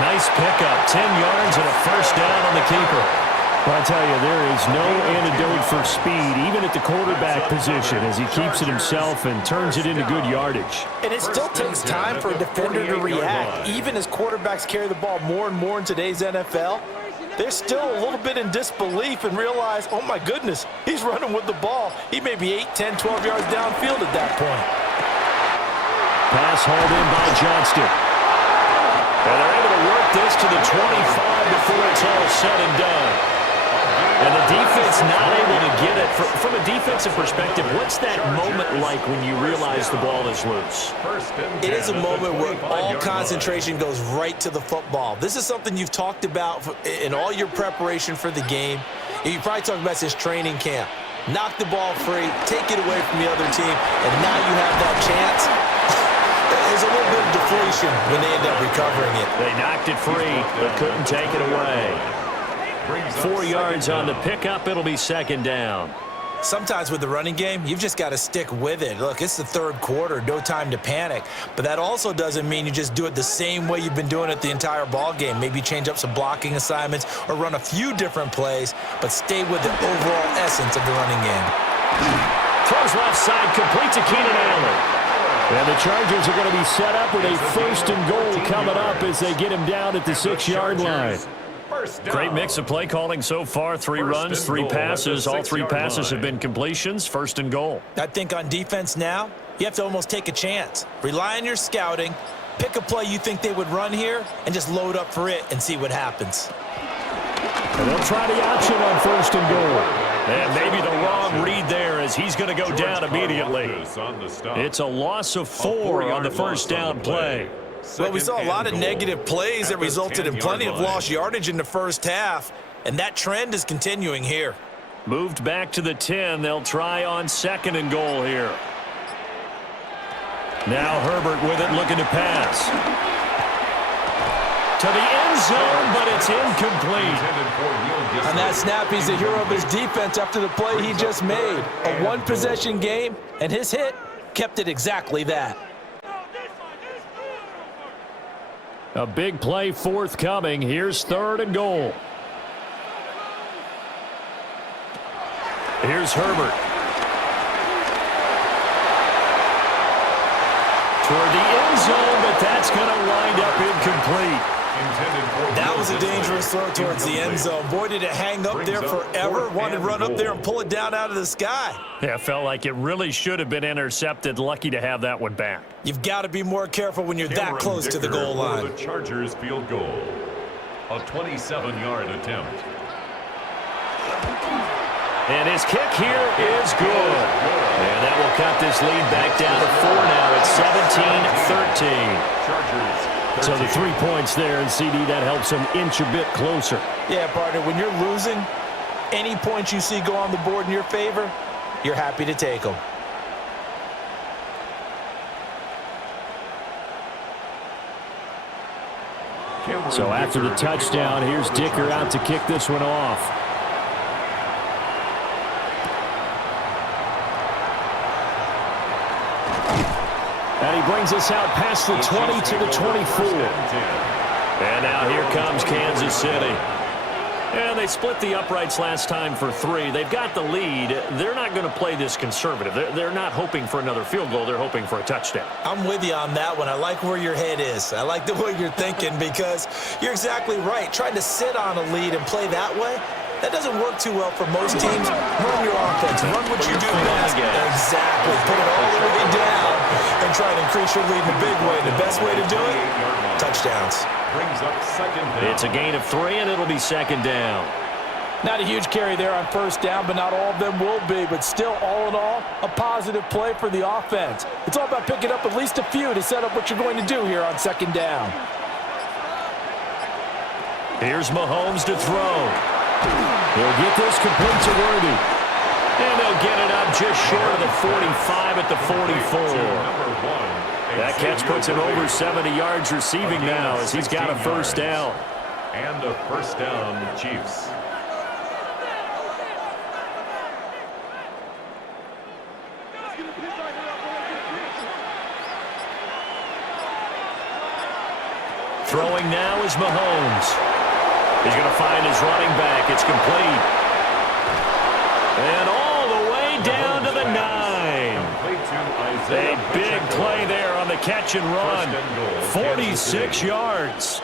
Nice pickup, 10 yards and a first down on the keeper. Well, I tell you, there is no antidote for speed, even at the quarterback position, as he keeps it himself and turns it into good yardage. And it still takes time for a defender to react. Even as quarterbacks carry the ball more and more in today's NFL, they're still a little bit in disbelief and realize, oh my goodness, he's running with the ball. He may be 8, 10, 12 yards downfield at that point. Pass hauled in by Johnston. And they're able to work this to the 25 before it's all said and done. And the defense not able to get it. From a defensive perspective, what's that moment like when you realize the ball is loose? It is a moment where all concentration goes right to the football. This is something you've talked about in all your preparation for the game. You probably talked about this training camp. Knock the ball free, take it away from the other team, and now you have that chance. There's a little bit of deflation when they end up recovering it. They knocked it free, but couldn't take it away. 4 yards on the pickup. It'll be second down. Sometimes with the running game, you've just got to stick with it. Look, it's the third quarter, no time to panic. But that also doesn't mean you just do it the same way you've been doing it the entire ball game. Maybe change up some blocking assignments or run a few different plays, but stay with the overall essence of the running game. Throws left side, complete to Keenan Allen. And the Chargers are going to be set up with a 1st and goal coming up as they get him down at the 6-yard line. Great mix of play calling so far. 3 runs, 3 passes. All 3 passes have been completions. 1st and goal. I think on defense now, you have to almost take a chance. Rely on your scouting. Pick a play you think they would run here and just load up for it and see what happens. And they'll try the option on 1st and goal. And maybe the wrong read there as he's going to go down immediately. It's a loss of 4 on the first down play. Well, we saw a lot of negative plays that resulted in plenty of lost yardage in the first half, and that trend is continuing here. Moved back to the 10. They'll try on 2nd and goal here. Now Herbert with it, looking to pass. To the end zone, but it's incomplete. On that snap, he's the hero of his defense after the play he just made. A one-possession game, and his hit kept it exactly that. A big play forthcoming. Here's 3rd and goal. Here's Herbert. Toward the end zone, but that's going to wind up incomplete. That was a dangerous throw towards the end zone. Boy, did it hang up there forever. Wanted to run up there and pull it down out of the sky. Yeah, felt like it really should have been intercepted. Lucky to have that one back. You've got to be more careful when you're that close to the goal line. The Chargers field goal. A 27-yard attempt. And his kick here is good. And that will cut this lead back down to 4 now. It's 17-13. Chargers. So the 3 points there, and CD, that helps him inch a bit closer. Yeah, partner, when you're losing, any points you see go on the board in your favor, you're happy to take them. So after the touchdown, here's Dicker out to kick this one off. And he brings us out past the 20 to the 24. And now here comes Kansas City. And they split the uprights last time for 3. They've got the lead. They're not going to play this conservative. They're not hoping for another field goal. They're hoping for a touchdown. I'm with you on that one. I like where your head is. I like the way you're thinking because you're exactly right. Trying to sit on a lead and play that way, that doesn't work too well for most teams. Run your offense. Run what you do best. Exactly. Put it all the way down and try to increase your lead in a big way. The best way to do it, touchdowns. Brings up 2nd down. It's a gain of 3, and it'll be 2nd down. Not a huge carry there on 1st down, but not all of them will be. But still, all in all, a positive play for the offense. It's all about picking up at least a few to set up what you're going to do here on 2nd down. Here's Mahomes to throw. He'll get this complete to Worthy. And they'll get it up just short of the 45 at the 44. That catch puts him over 70 yards receiving now as he's got a 1st down. And a 1st down, Chiefs. Throwing now is Mahomes. He's going to find his running back. It's complete. And all the way down to the 9. A big play there on the catch and run. 46 yards.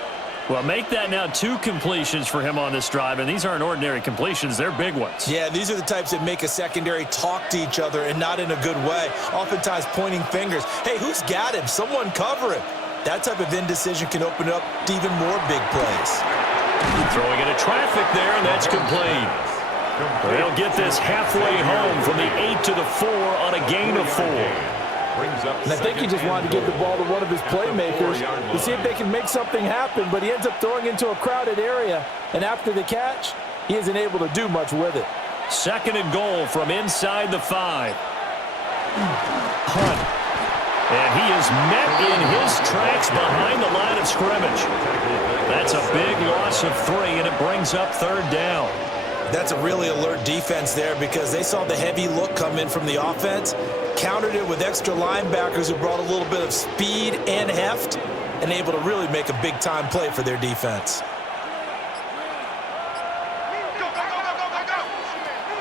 Well, make that now 2 completions for him on this drive, and these aren't ordinary completions. They're big ones. Yeah, these are the types that make a secondary talk to each other and not in a good way. Oftentimes pointing fingers. Hey, who's got him? Someone cover him. That type of indecision can open up to even more big plays. Throwing into traffic there, and that's complete. They'll get this halfway home from the 8 to the 4 on a gain of 4. And I think he just wanted to give the ball to one of his playmakers to see if they can make something happen, but he ends up throwing into a crowded area, and after the catch, he isn't able to do much with it. 2nd and goal from inside the 5. Hunt. And he is met in his tracks behind the line of scrimmage. That's a big loss of 3, and it brings up 3rd down. That's a really alert defense there because they saw the heavy look come in from the offense, countered it with extra linebackers who brought a little bit of speed and heft, and able to really make a big-time play for their defense.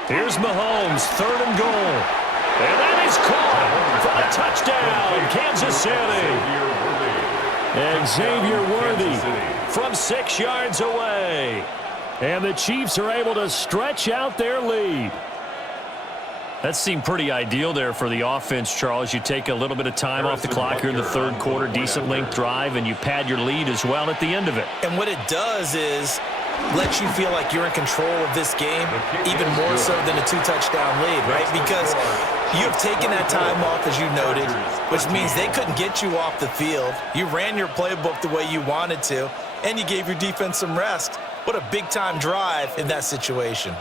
Here's Mahomes, 3rd and goal. And that is caught for a touchdown, Kansas City. And Xavier Worthy from 6 yards away. And the Chiefs are able to stretch out their lead. That seemed pretty ideal there for the offense, Charles. You take a little bit of time off the clock here in the 3rd quarter, decent length drive, and you pad your lead as well at the end of it. And what it does is let you feel like you're in control of this game, even more so than a 2-touchdown lead, right? Because you have taken that time off, as you noted, which means they couldn't get you off the field. You ran your playbook the way you wanted to, and you gave your defense some rest. What a big-time drive in that situation.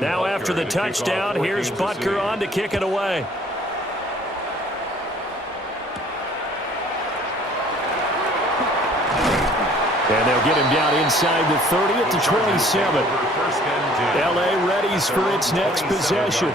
Now after the touchdown, here's Butker on to kick it away. And they'll get him down inside the 30 at the 27. L.A. readies for its next possession.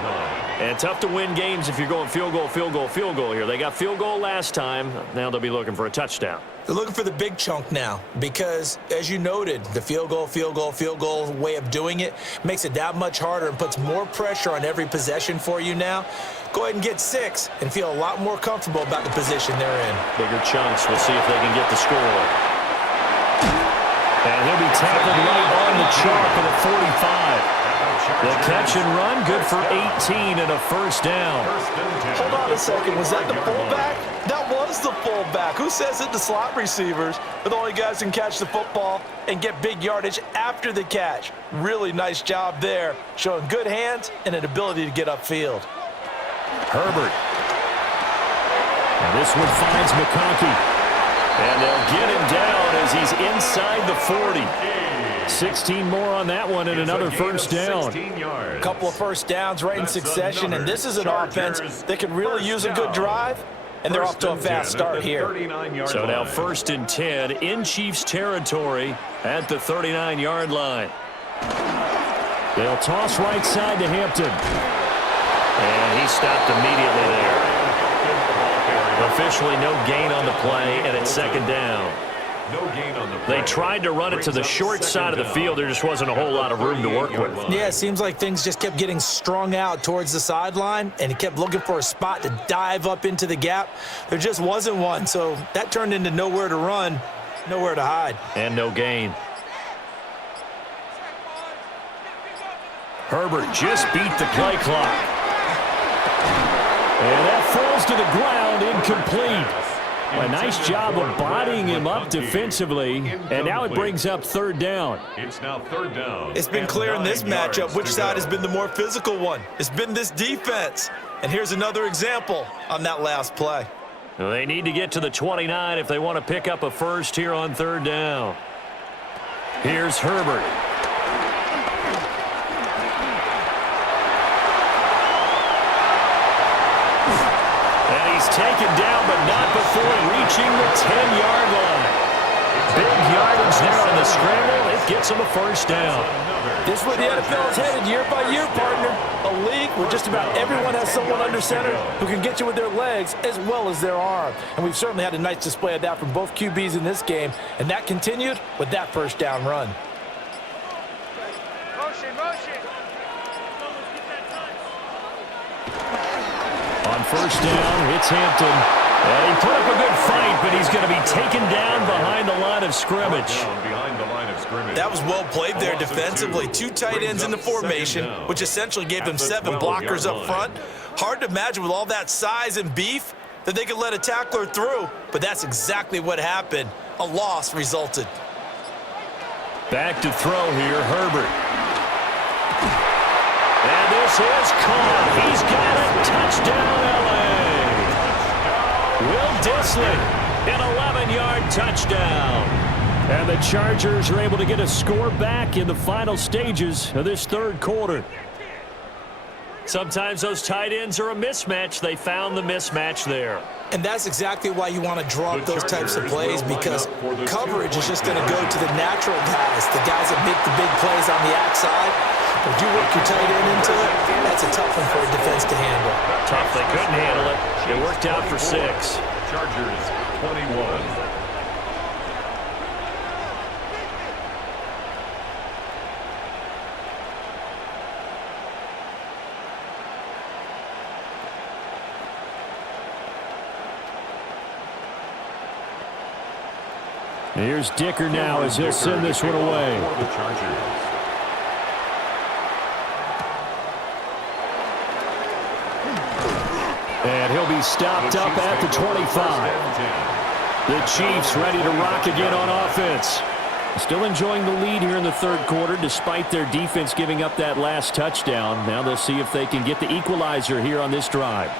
And tough to win games if you're going field goal, field goal, field goal here. They got field goal last time. Now they'll be looking for a touchdown. They're looking for the big chunk now because, as you noted, the field goal way of doing it makes it that much harder and puts more pressure on every possession for you now. Go ahead and get 6 and feel a lot more comfortable about the position they're in. Bigger chunks. We'll see if they can get the score. And he'll be tackled right on the chalk at the 45. The catch and run, good for 18 and a first down. Hold on a second. Was that the fullback? That was the fullback. Who says that the slot receivers are the only guys who can catch the football and get big yardage after the catch? Really nice job there, showing good hands and an ability to get upfield. Herbert. And this one finds McConkey. And they'll get him down as he's inside the 40. 16 more on that one and another first down. A couple of first downs right in succession, and this is an offense that could really use a good drive, and they're off to a fast start here. So now 1st and 10 in Chiefs territory at the 39-yard line. They'll toss right side to Hampton. And he stopped immediately there. Officially no gain on the play, and it's 2nd down. They tried to run it to the short side of the field. There just wasn't a whole lot of room to work with. Yeah, it seems like things just kept getting strung out towards the sideline, and he kept looking for a spot to dive up into the gap. There just wasn't one, so that turned into nowhere to run, nowhere to hide. And no gain. Herbert just beat the play clock. And that falls to the ground, incomplete. A nice job of bodying him up defensively, and now it brings up 3rd down. It's now 3rd down. It's been clear in this matchup which side has been the more physical one. It's been this defense. And here's another example on that last play. They need to get to the 29 if they want to pick up a first here on 3rd down. Here's Herbert. Taken down, but not before reaching the 10-yard line. Big yardage there on the scramble. It gets them a first down. This is where the NFL is headed year by year, partner. A league where just about everyone has someone under center who can get you with their legs as well as their arm. And we've certainly had a nice display of that from both QBs in this game, and that continued with that first down run. On first down, it's Hampton. And he put up a good fight, but he's going to be taken down behind the line of scrimmage. That was well played there defensively. 2 tight ends in the formation, which essentially gave them 7 blockers up front. Hard to imagine with all that size and beef that they could let a tackler through, but that's exactly what happened. A loss resulted. Back to throw here, Herbert. And this is caught. He's got it. Touchdown, L.A. Will Dissly, an 11-yard touchdown. And the Chargers are able to get a score back in the final stages of this 3rd quarter. Sometimes those tight ends are a mismatch. They found the mismatch there. And that's exactly why you want to draw up those types of plays, because coverage is just going to go to the natural guys, the guys that make the big plays on the outside. If you work your tight end into it, that's a tough one for a defense to handle. Tough. They couldn't handle it. It worked out for 6. Chargers 21. Here's Dicker now as he'll send this one away. And he'll be stopped up at the 25. The Chiefs ready to rock again on offense. Still enjoying the lead here in the 3rd quarter despite their defense giving up that last touchdown. Now they'll see if they can get the equalizer here on this drive.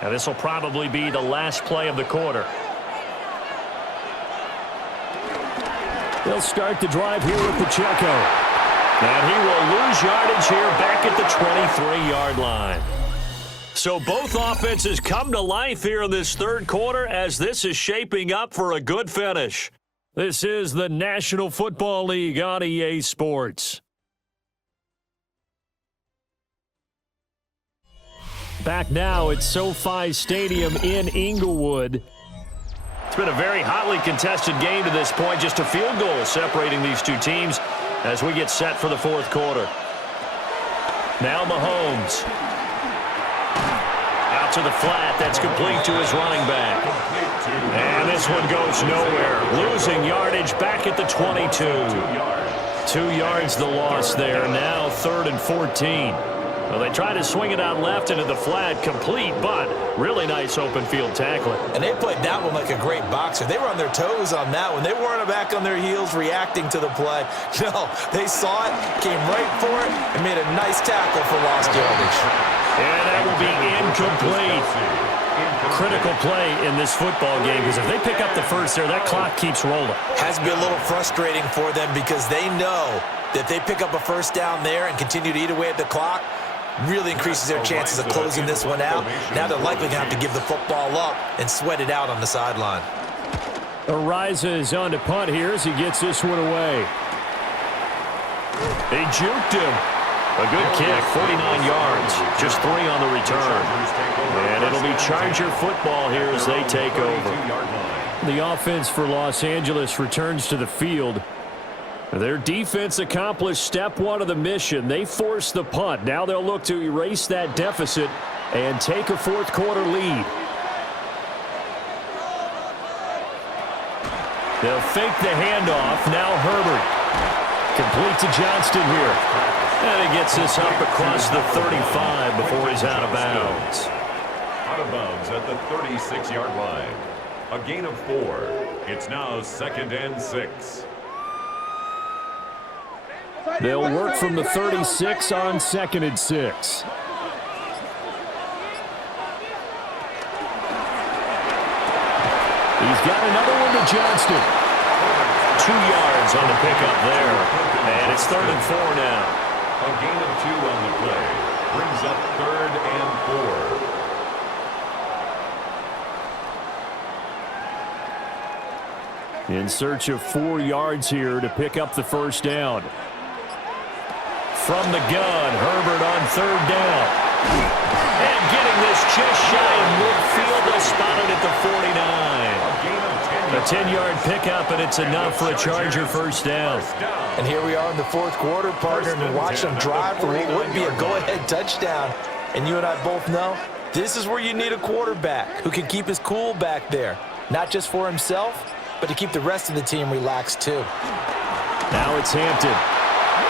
Now this will probably be the last play of the quarter. They'll start the drive here with Pacheco. And he will lose yardage here back at the 23-yard line. So both offenses come to life here in this third quarter as this is shaping up for a good finish. This is the National Football League on EA Sports. Back now at SoFi Stadium in Inglewood. It's been a very hotly contested game to this point. Just a field goal separating these two teams as we get set for the fourth quarter. Now Mahomes. Out to the flat. That's complete to his running back. And this one goes nowhere. Losing yardage back at the 22. 2 yards the loss there. Now 3rd and 14. Well, they try to swing it out left into the flat, complete, but really nice open field tackling. And they played that one like a great boxer. They were on their toes on that one. They weren't back on their heels reacting to the play. No, they saw it, came right for it, and made a nice tackle for lost yardage. And that will be incomplete. Critical play in this football game because if they pick up the first there, that clock keeps rolling. Has to be a little frustrating for them because they know that they pick up a first down there and continue to eat away at the clock, really increases their chances of closing this one out. Now they're likely going to have to give the football up and sweat it out on the sideline. Ariza is on to punt here as he gets this one away. They juked him. A good kick, 49 yards, just 3 on the return. And it'll be Charger football here as they take over. The offense for Los Angeles returns to the field. Their defense accomplished step 1 of the mission. They forced the punt. Now they'll look to erase that deficit and take a fourth quarter lead. They'll fake the handoff. Now Herbert. Complete to Johnston here. And he gets this up across the 35 before he's out of bounds. Out of bounds at the 36-yard line. A gain of 4. It's now 2nd and 6. They'll work from the 36 on 2nd and 6. He's got another one to Johnston. 2 yards on the pickup there. And it's 3rd and 4 now. A gain of 2 on the play. Brings up 3rd and 4. In search of 4 yards here to pick up the first down. From the gun, Herbert on 3rd down. And getting this just shy of midfield, they spotted at the 49. A 10-yard pickup, and it's enough for a Charger first down. And here we are in the fourth quarter, partner, and watch them drive for what would be a go-ahead touchdown. And you and I both know this is where you need a quarterback who can keep his cool back there, not just for himself, but to keep the rest of the team relaxed too. Now it's Hampton.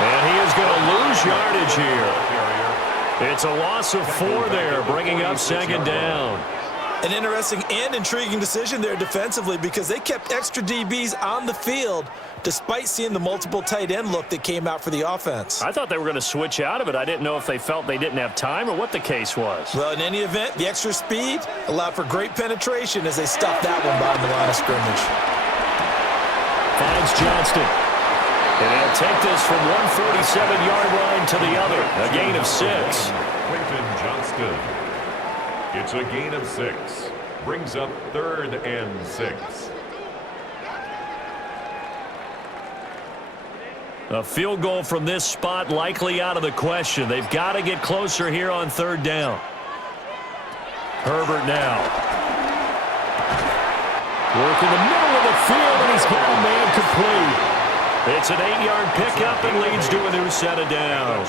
And he is going to lose yardage here. It's a loss of 4 there, bringing up 2nd down. An interesting and intriguing decision there defensively because they kept extra DBs on the field despite seeing the multiple tight end look that came out for the offense. I thought they were going to switch out of it. I didn't know if they felt they didn't have time or what the case was. Well, in any event, the extra speed allowed for great penetration as they stuffed that one behind the line of scrimmage. Finds Johnston. And they'll take this from one 47-yard line to the other. A gain of 6. Quentin Johnston. It's a gain of 6. Brings up 3rd and 6. A field goal from this spot likely out of the question. They've got to get closer here on 3rd down. Herbert now. Work in the middle of the field, and he's got a man complete. It's an 8-yard pickup and leads to a new set of downs.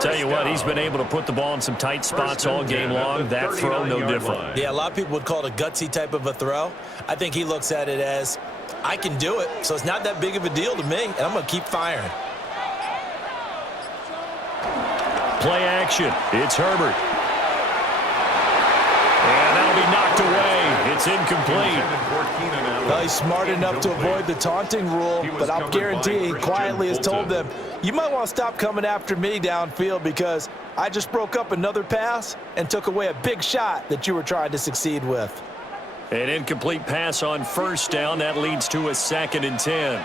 Tell you what, he's been able to put the ball in some tight spots all game long. That throw, no different. Yeah, a lot of people would call it a gutsy type of a throw. I think he looks at it as, I can do it, so it's not that big of a deal to me, and I'm going to keep firing. Play action. It's Herbert. And that'll be knocked away. It's incomplete. Well, he's smart enough to avoid the taunting rule, but I'll guarantee he quietly has told them, you might want to stop coming after me downfield because I just broke up another pass and took away a big shot that you were trying to succeed with. An incomplete pass on 1st down. That leads to a 2nd and 10.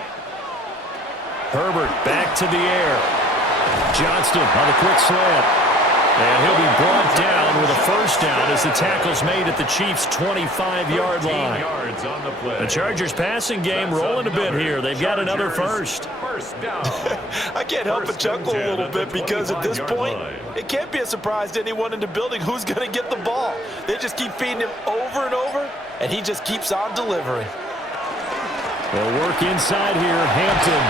Herbert back to the air. Johnston on the quick slant. And he'll be brought down first down as the tackle's made at the Chiefs' 25-yard line. Yards on the play. The Chargers passing game rolling a bit here. They've got another first. First down. I can't help but chuckle a little bit because at this point, it can't be a surprise to anyone in the building who's going to get the ball. They just keep feeding him over and over, and he just keeps on delivering. They'll work inside here, Hampton.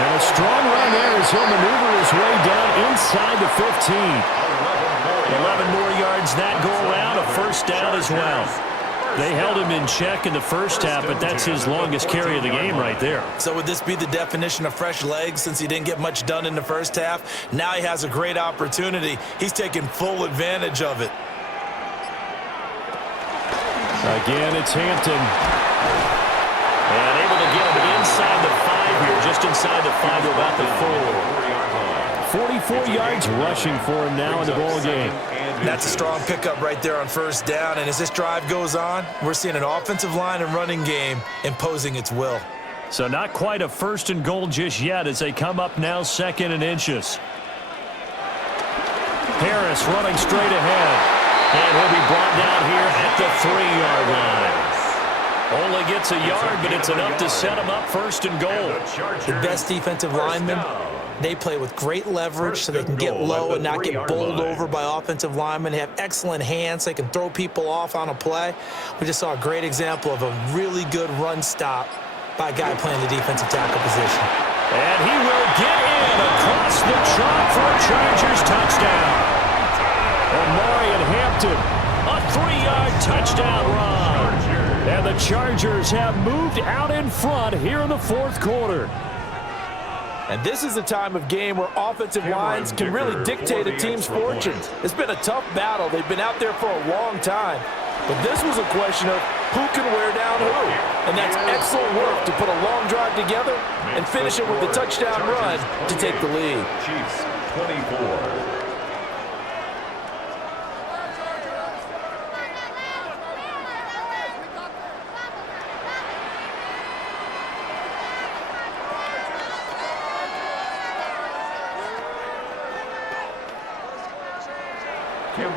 And a strong run there as he'll maneuver his way down inside the 15. 11 more yards that go around, a first down as well. They held him in check in the first half, but that's his longest carry of the game right there. So would this be the definition of fresh legs since he didn't get much done in the first half? Now he has a great opportunity. He's taking full advantage of it. Again, it's Hampton. And able to get him inside the 5 here, just inside the 5 to about the 4. 44 yards rushing for him now in the ball game. That's a strong pickup right there on first down, and as this drive goes on, we're seeing an offensive line and running game imposing its will. So not quite a first and goal just yet as they come up now 2nd and inches. Harris running straight ahead, and he'll be brought down here at the 3-yard line. Only gets a yard, but it's enough to set him up 1st and goal. The best defensive linemen, they play with great leverage so they can get low and not get bowled over by offensive linemen. They have excellent hands. They can throw people off on a play. We just saw a great example of a really good run stop by a guy playing the defensive tackle position. And he will get in across the chalk for a Chargers touchdown. Omarion Hampton, a 3-yard touchdown run. And the Chargers have moved out in front here in the 4th quarter. And this is a time of game where offensive lines can really dictate a team's fortunes. It's been a tough battle. They've been out there for a long time. But this was a question of who can wear down who. And that's excellent work to put a long drive together and finish it with a touchdown run to take the lead. Chiefs 24.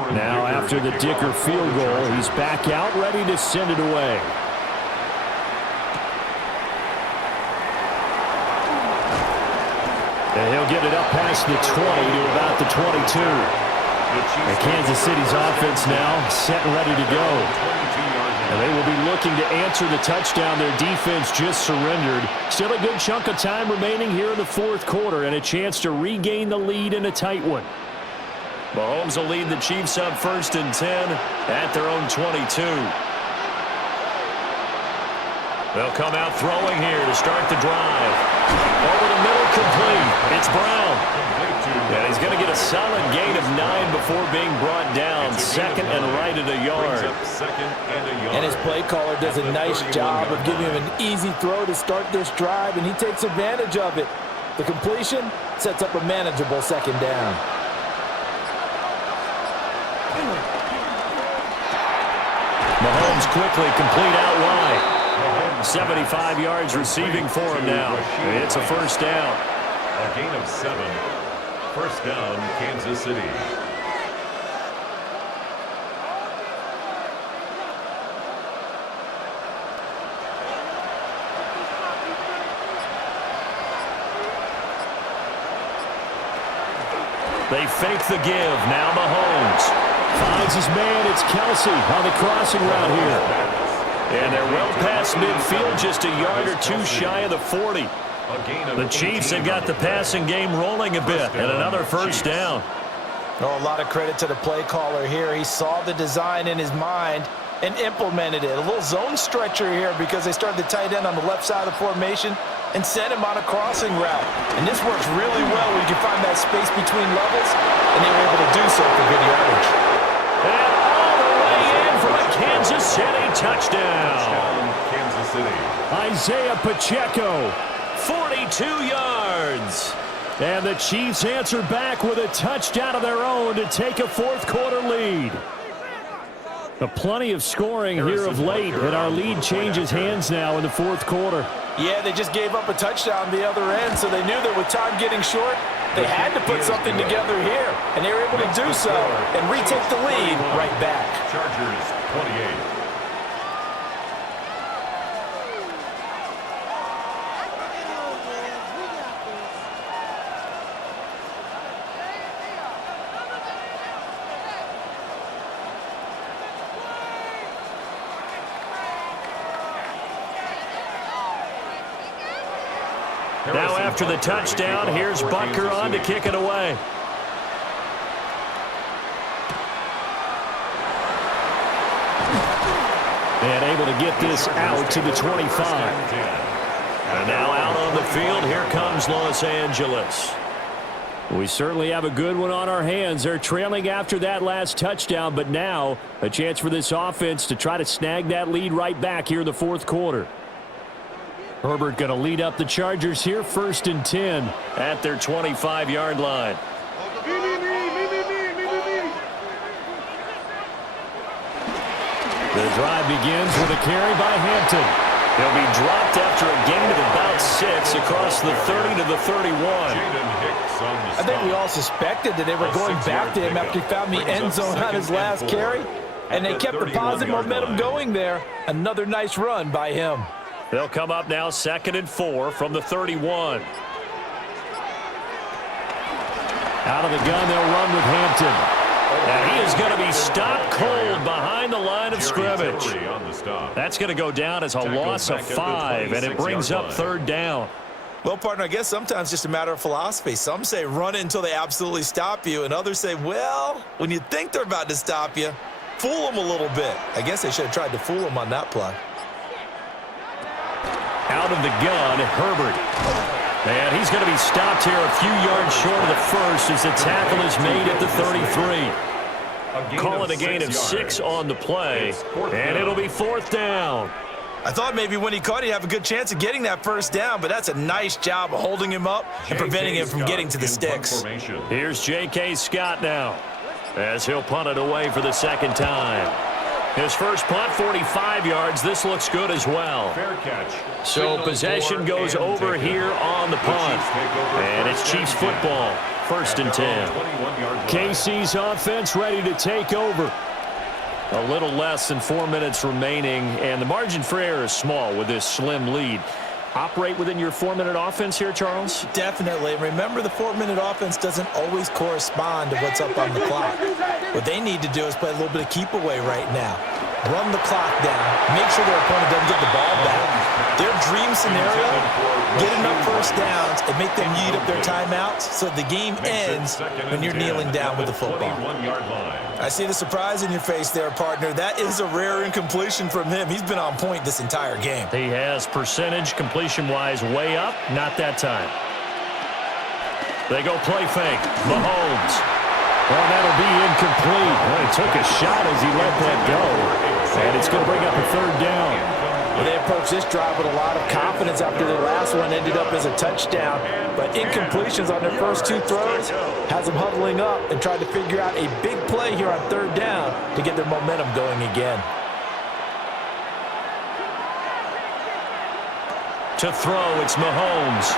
Now after the Dicker field goal, he's back out ready to send it away. And he'll get it up past the 20 to about the 22. And Kansas City's offense now set and ready to go. And they will be looking to answer the touchdown their defense just surrendered. Still a good chunk of time remaining here in the 4th quarter and a chance to regain the lead in a tight one. Mahomes will lead the Chiefs up 1st and 10 at their own 22. They'll come out throwing here to start the drive. Over the middle, complete. It's Brown. And he's going to get a solid gain of 9 before being brought down. 2nd and right at a yard. And his play caller does a nice job of giving him an easy throw to start this drive, and he takes advantage of it. The completion sets up a manageable 2nd down. Mahomes quickly complete out wide. 75 yards receiving for him now. It's a 1st down. A gain of 7. 1st down, Kansas City. They fake the give. Now Mahomes finds his man. It's Kelsey on the crossing route here. And they're well past midfield, just a yard or 2 shy of the 40. The Chiefs have got the passing game rolling a bit, and another 1st down. Oh, a lot of credit to the play caller here. He saw the design in his mind and implemented it. A little zone stretcher here because they started the tight end on the left side of the formation and sent him on a crossing route. And this works really well when you can find that space between levels, and they were able to do so for good yardage. And all the way in for a Kansas City touchdown. Kansas City. Isaiah Pacheco, 42 yards. And the Chiefs answer back with a touchdown of their own to take a 4th quarter lead. Plenty of scoring here of late, and our lead changes hands now in the 4th quarter. Yeah, they just gave up a touchdown the other end, so they knew that with time getting short, They had to put something together here, and they were able to do so and retake the lead right back. Chargers 28. Now after the touchdown, here's Butker on to kick it away. And able to get this out to the 25. And now out on the field, here comes Los Angeles. We certainly have a good one on our hands. They're trailing after that last touchdown, but now a chance for this offense to try to snag that lead right back here in the fourth quarter. Herbert going to lead up the Chargers here, 1st and 10 at their 25-yard line. The drive begins with a carry by Hampton. He'll be dropped after a gain of about 6 across the 30 to the 31. I think we all suspected that they were going back to him after he found the end zone on his last carry, and they kept the positive momentum going there. Another nice run by him. They'll come up now 2nd and 4 from the 31. Out of the gun, they'll run with Hampton. And he is going to be stopped cold behind the line of scrimmage. That's going to go down as a loss of 5, and it brings up 3rd down. Well, partner, I guess sometimes just a matter of philosophy. Some say run it until they absolutely stop you, and others say, well, when you think they're about to stop you, fool them a little bit. I guess they should have tried to fool them on that play. Out of the gun, Herbert. And he's going to be stopped here a few yards short of the first as the tackle is made at the 33. Call it a gain of 6 on the play, and it'll be 4th down. I thought maybe when he caught it, he'd have a good chance of getting that 1st down, but that's a nice job of holding him up and preventing him from getting to the sticks. Here's J.K. Scott now as he'll punt it away for the 2nd time. His first punt, 45 yards. This looks good as well. Fair catch. So possession goes over here on the punt. And it's Chiefs football. 1st and 10. KC's offense ready to take over. A little less than 4 minutes remaining, and the margin for error is small with this slim lead. Operate within your 4-minute offense here, Charles? Definitely. Remember, the 4-minute offense doesn't always correspond to what's up on the clock. What they need to do is play a little bit of keep away right now. Run the clock down. Make sure their opponent doesn't get the ball back. Their dream scenario, get enough 1st downs and make them eat up their timeouts so the game ends when you're kneeling down with the football. I see the surprise in your face there, partner. That is a rare incompletion from him. He's been on point this entire game. He has percentage completion-wise way up. Not that time. They go play fake. Mahomes. Well, that'll be incomplete. Well, he took a shot as he let that go. And it's going to bring up a 3rd down. Well, they approached this drive with a lot of confidence after their last one ended up as a touchdown. But incompletions on their first 2 throws has them huddling up and trying to figure out a big play here on 3rd down to get their momentum going again. To throw, it's Mahomes.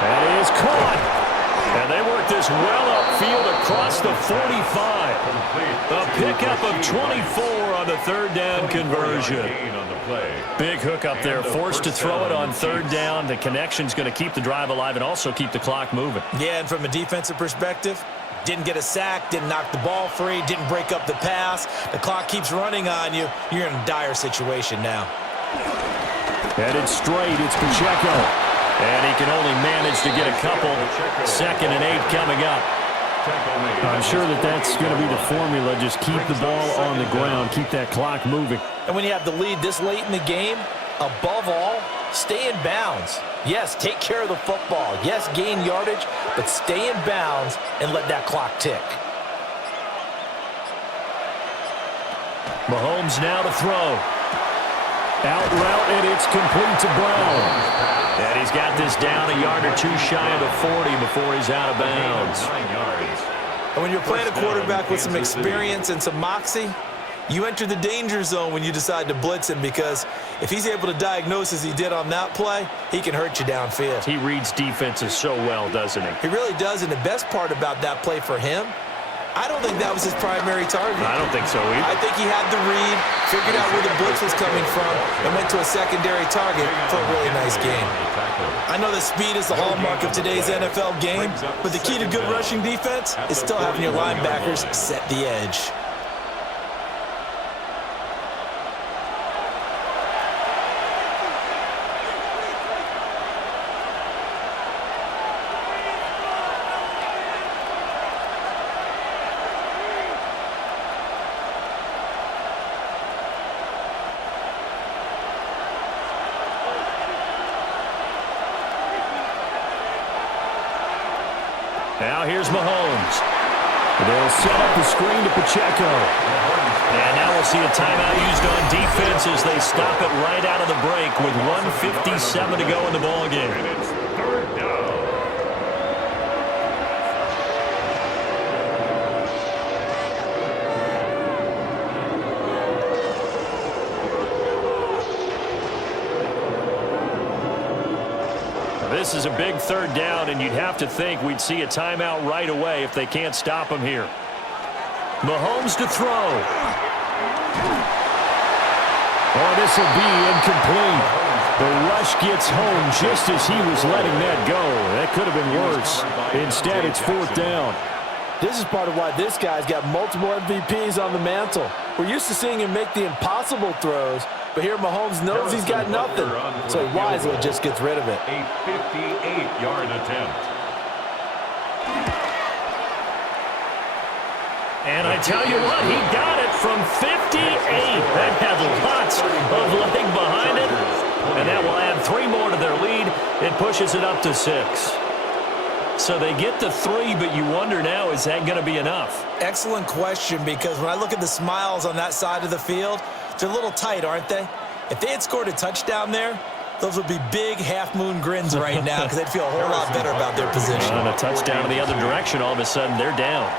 And he is caught. And they work this well upfield across the 45. A pickup of 24 on the 3rd down conversion. Big hook up there, forced to throw it on 3rd down. The connection's going to keep the drive alive and also keep the clock moving. Yeah, and from a defensive perspective, didn't get a sack, didn't knock the ball free, didn't break up the pass. The clock keeps running on you. You're in a dire situation now. Headed straight, it's Pacheco. And he can only manage to get a couple. 2nd and 8 coming up. I'm sure that's going to be the formula. Just keep the ball on the ground. Keep that clock moving. And when you have the lead this late in the game, above all, stay in bounds. Yes, take care of the football. Yes, gain yardage, but stay in bounds and let that clock tick. Mahomes now to throw. Out route, and it's complete to Brown. And he's got this down a yard or 2 shy of the 40 before he's out of bounds. And when you're playing a quarterback with some experience and some moxie, You enter the danger zone when you decide to blitz him, because if he's able to diagnose as he did on that play, he can hurt you downfield. He reads defenses so well, doesn't he? He really does, and the best part about that play for him, I don't think that was his primary target. I don't think so either. I think he had the read, figured out where the blitz was coming from, and went to a secondary target for a really nice gain. I know that speed is the hallmark of today's NFL game, but the key to good rushing defense is still having your linebackers set the edge. Now here's Mahomes. They'll set up the screen to Pacheco. And now we'll see a timeout used on defense as they stop it right out of the break with 1:57 to go in the ballgame. And it's third down. This is a big third down, and you'd have to think we'd see a timeout right away if they can't stop him here. Mahomes to throw. Oh, this will be incomplete. The rush gets home just as he was letting that go. That could have been worse. Instead, it's fourth down. This is part of why this guy's got multiple MVPs on the mantle. We're used to seeing him make the impossible throws, but here Mahomes knows he's got nothing, so he wisely just gets rid of it. A 58-yard attempt. And I tell you what, he got it from 58. That had lots of leg behind it, and that will add 3 more to their lead. It pushes it up to 6. So they get to 3, but you wonder now, is that going to be enough? Excellent question, because when I look at the smiles on that side of the field, they're a little tight, aren't they? If they had scored a touchdown there, those would be big half-moon grins right now, because they'd feel a whole lot better about their position. On a touchdown in the other direction, all of a sudden they're down.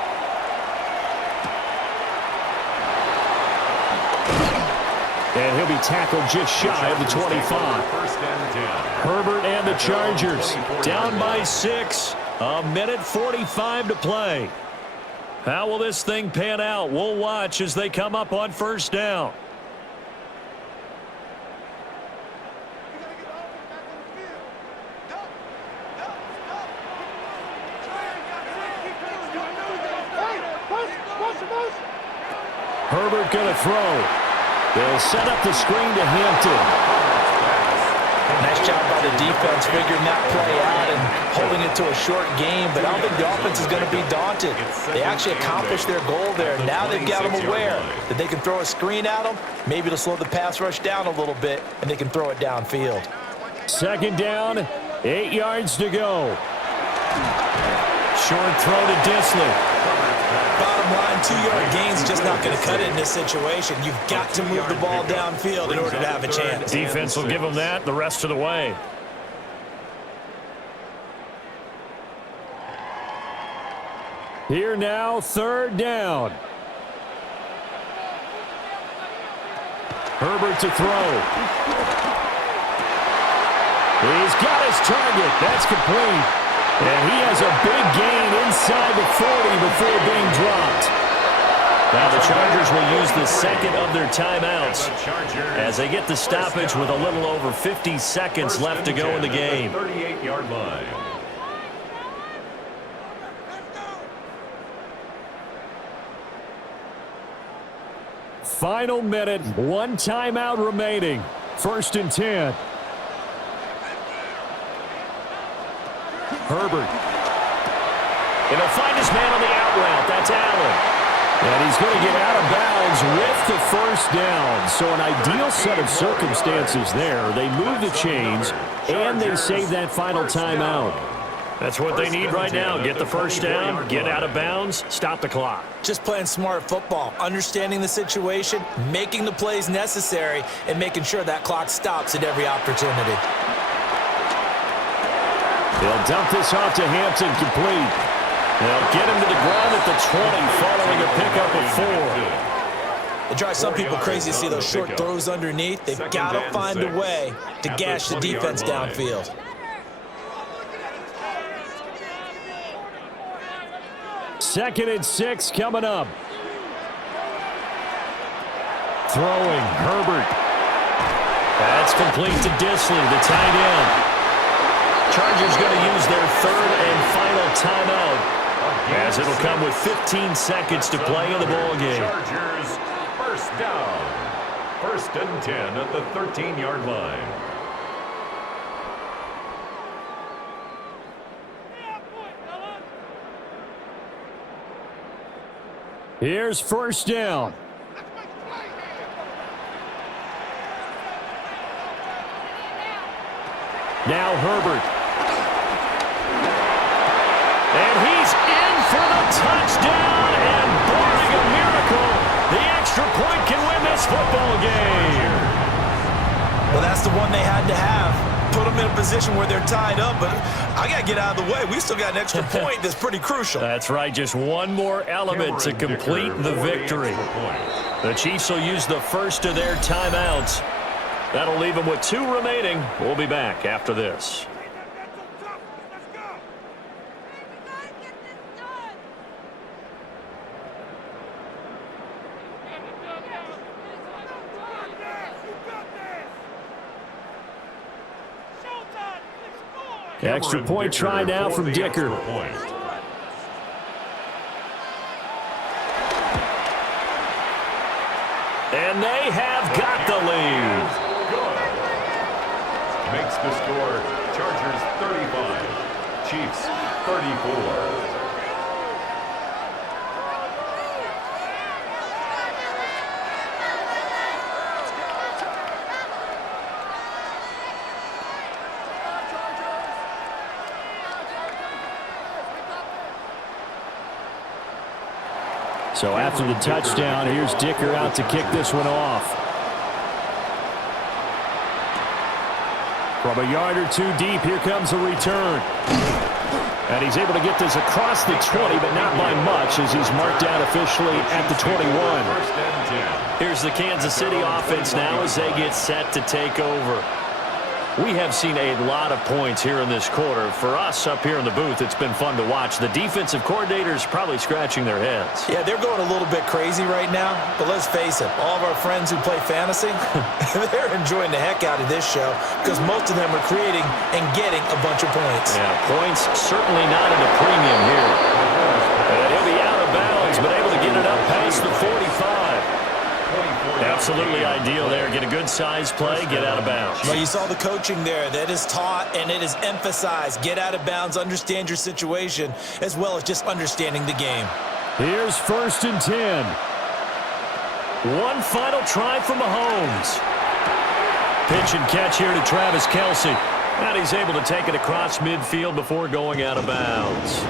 And he'll be tackled just shy of the 25. First and 10. Herbert and the Chargers down by 6. A minute 45 to play. How will this thing pan out? We'll watch as they come up on first down. Herbert going to throw. They'll set up the screen to Hampton. Nice job by the defense figuring that play out and holding it to a short game, but I don't think the offense is going to be daunted. They actually accomplished their goal there. Now they've got them aware that they can throw a screen at them, maybe to slow the pass rush down a little bit, and they can throw it downfield. Second down, 8 yards to go. Short throw to Disley. Bottom line, 2-yard gain's just not going to cut it in this situation. You've got to move the ball downfield in order to have a chance. Defense will give them that the rest of the way. Here now, third down. Herbert to throw. He's got his target. That's complete. And he has a big gain inside the 40 before being dropped. Now the Chargers will use the second of their timeouts as they get the stoppage with a little over 50 seconds left to go in the game. 38-yard line. Final minute, 1 timeout remaining. First and 10. Herbert. And he'll find his man on the out route. That's Allen. And he's going to get out of bounds with the first down. So an ideal set of circumstances there. They move the chains, and they save that final timeout. That's what they need right now. Get the first down, get out of bounds, stop the clock. Just playing smart football, understanding the situation, making the plays necessary, and making sure that clock stops at every opportunity. They'll dump this off to Hampton, complete. They'll get him to the ground at the 20 following a pickup of 4. It drives some people crazy to see those short throws underneath. They've got to find a way to gash the defense downfield. Second and 6 coming up. Throwing, Herbert. That's complete to Disley, the tight end. Chargers going to use their third and final timeout, as it'll come with 15 seconds to play in the ball game. Chargers, first down. First and 10 at the 13-yard line. Here's first down. Now Herbert. And he's in for the touchdown, and barring a miracle, the extra point can win this football game. Well, that's the one they had to have. Put them in a position where they're tied up, but I got to get out of the way. We still got an extra point that's pretty crucial. That's right, just one more element to complete the victory. The Chiefs will use the first of their timeouts. That'll leave them with 2 remaining. We'll be back after this. Extra point try now from Dicker. And they have got the lead. Makes the score Chargers 35, Chiefs 34. So after the touchdown, here's Dicker out to kick this one off. From a yard or 2 deep, here comes a return. And he's able to get this across the 20, but not by much, as he's marked down officially at the 21. Here's the Kansas City offense now as they get set to take over. We have seen a lot of points here in this quarter. For us up here in the booth, it's been fun to watch. The defensive coordinators probably scratching their heads. Yeah, they're going a little bit crazy right now, but let's face it, all of our friends who play fantasy, they're enjoying the heck out of this show because most of them are creating and getting a bunch of points. Yeah, points certainly not at a premium here. And he'll be out of bounds, but able to get it up past the 45. Absolutely ideal there. Get a good size play, get out of bounds. Well, you saw the coaching there. That is taught and it is emphasized. Get out of bounds, understand your situation, as well as just understanding the game. Here's first and 10. One final try from Mahomes. Pitch and catch here to Travis Kelce. And he's able to take it across midfield before going out of bounds.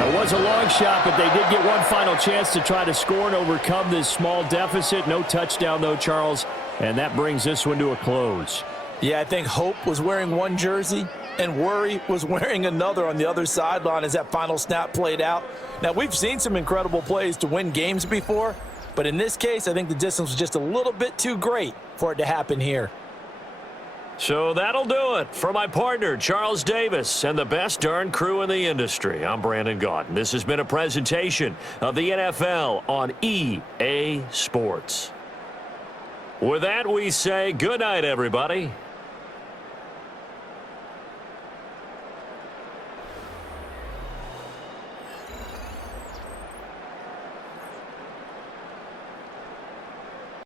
It was a long shot, but they did get one final chance to try to score and overcome this small deficit. No touchdown, though, Charles, and that brings this one to a close. Yeah, I think Hope was wearing one jersey and Worry was wearing another on the other sideline as that final snap played out. Now, we've seen some incredible plays to win games before, but in this case, I think the distance was just a little bit too great for it to happen here. So that'll do it for my partner, Charles Davis, and the best darn crew in the industry. I'm Brandon Gaudin. This has been a presentation of the NFL on EA Sports. With that, we say good night, everybody.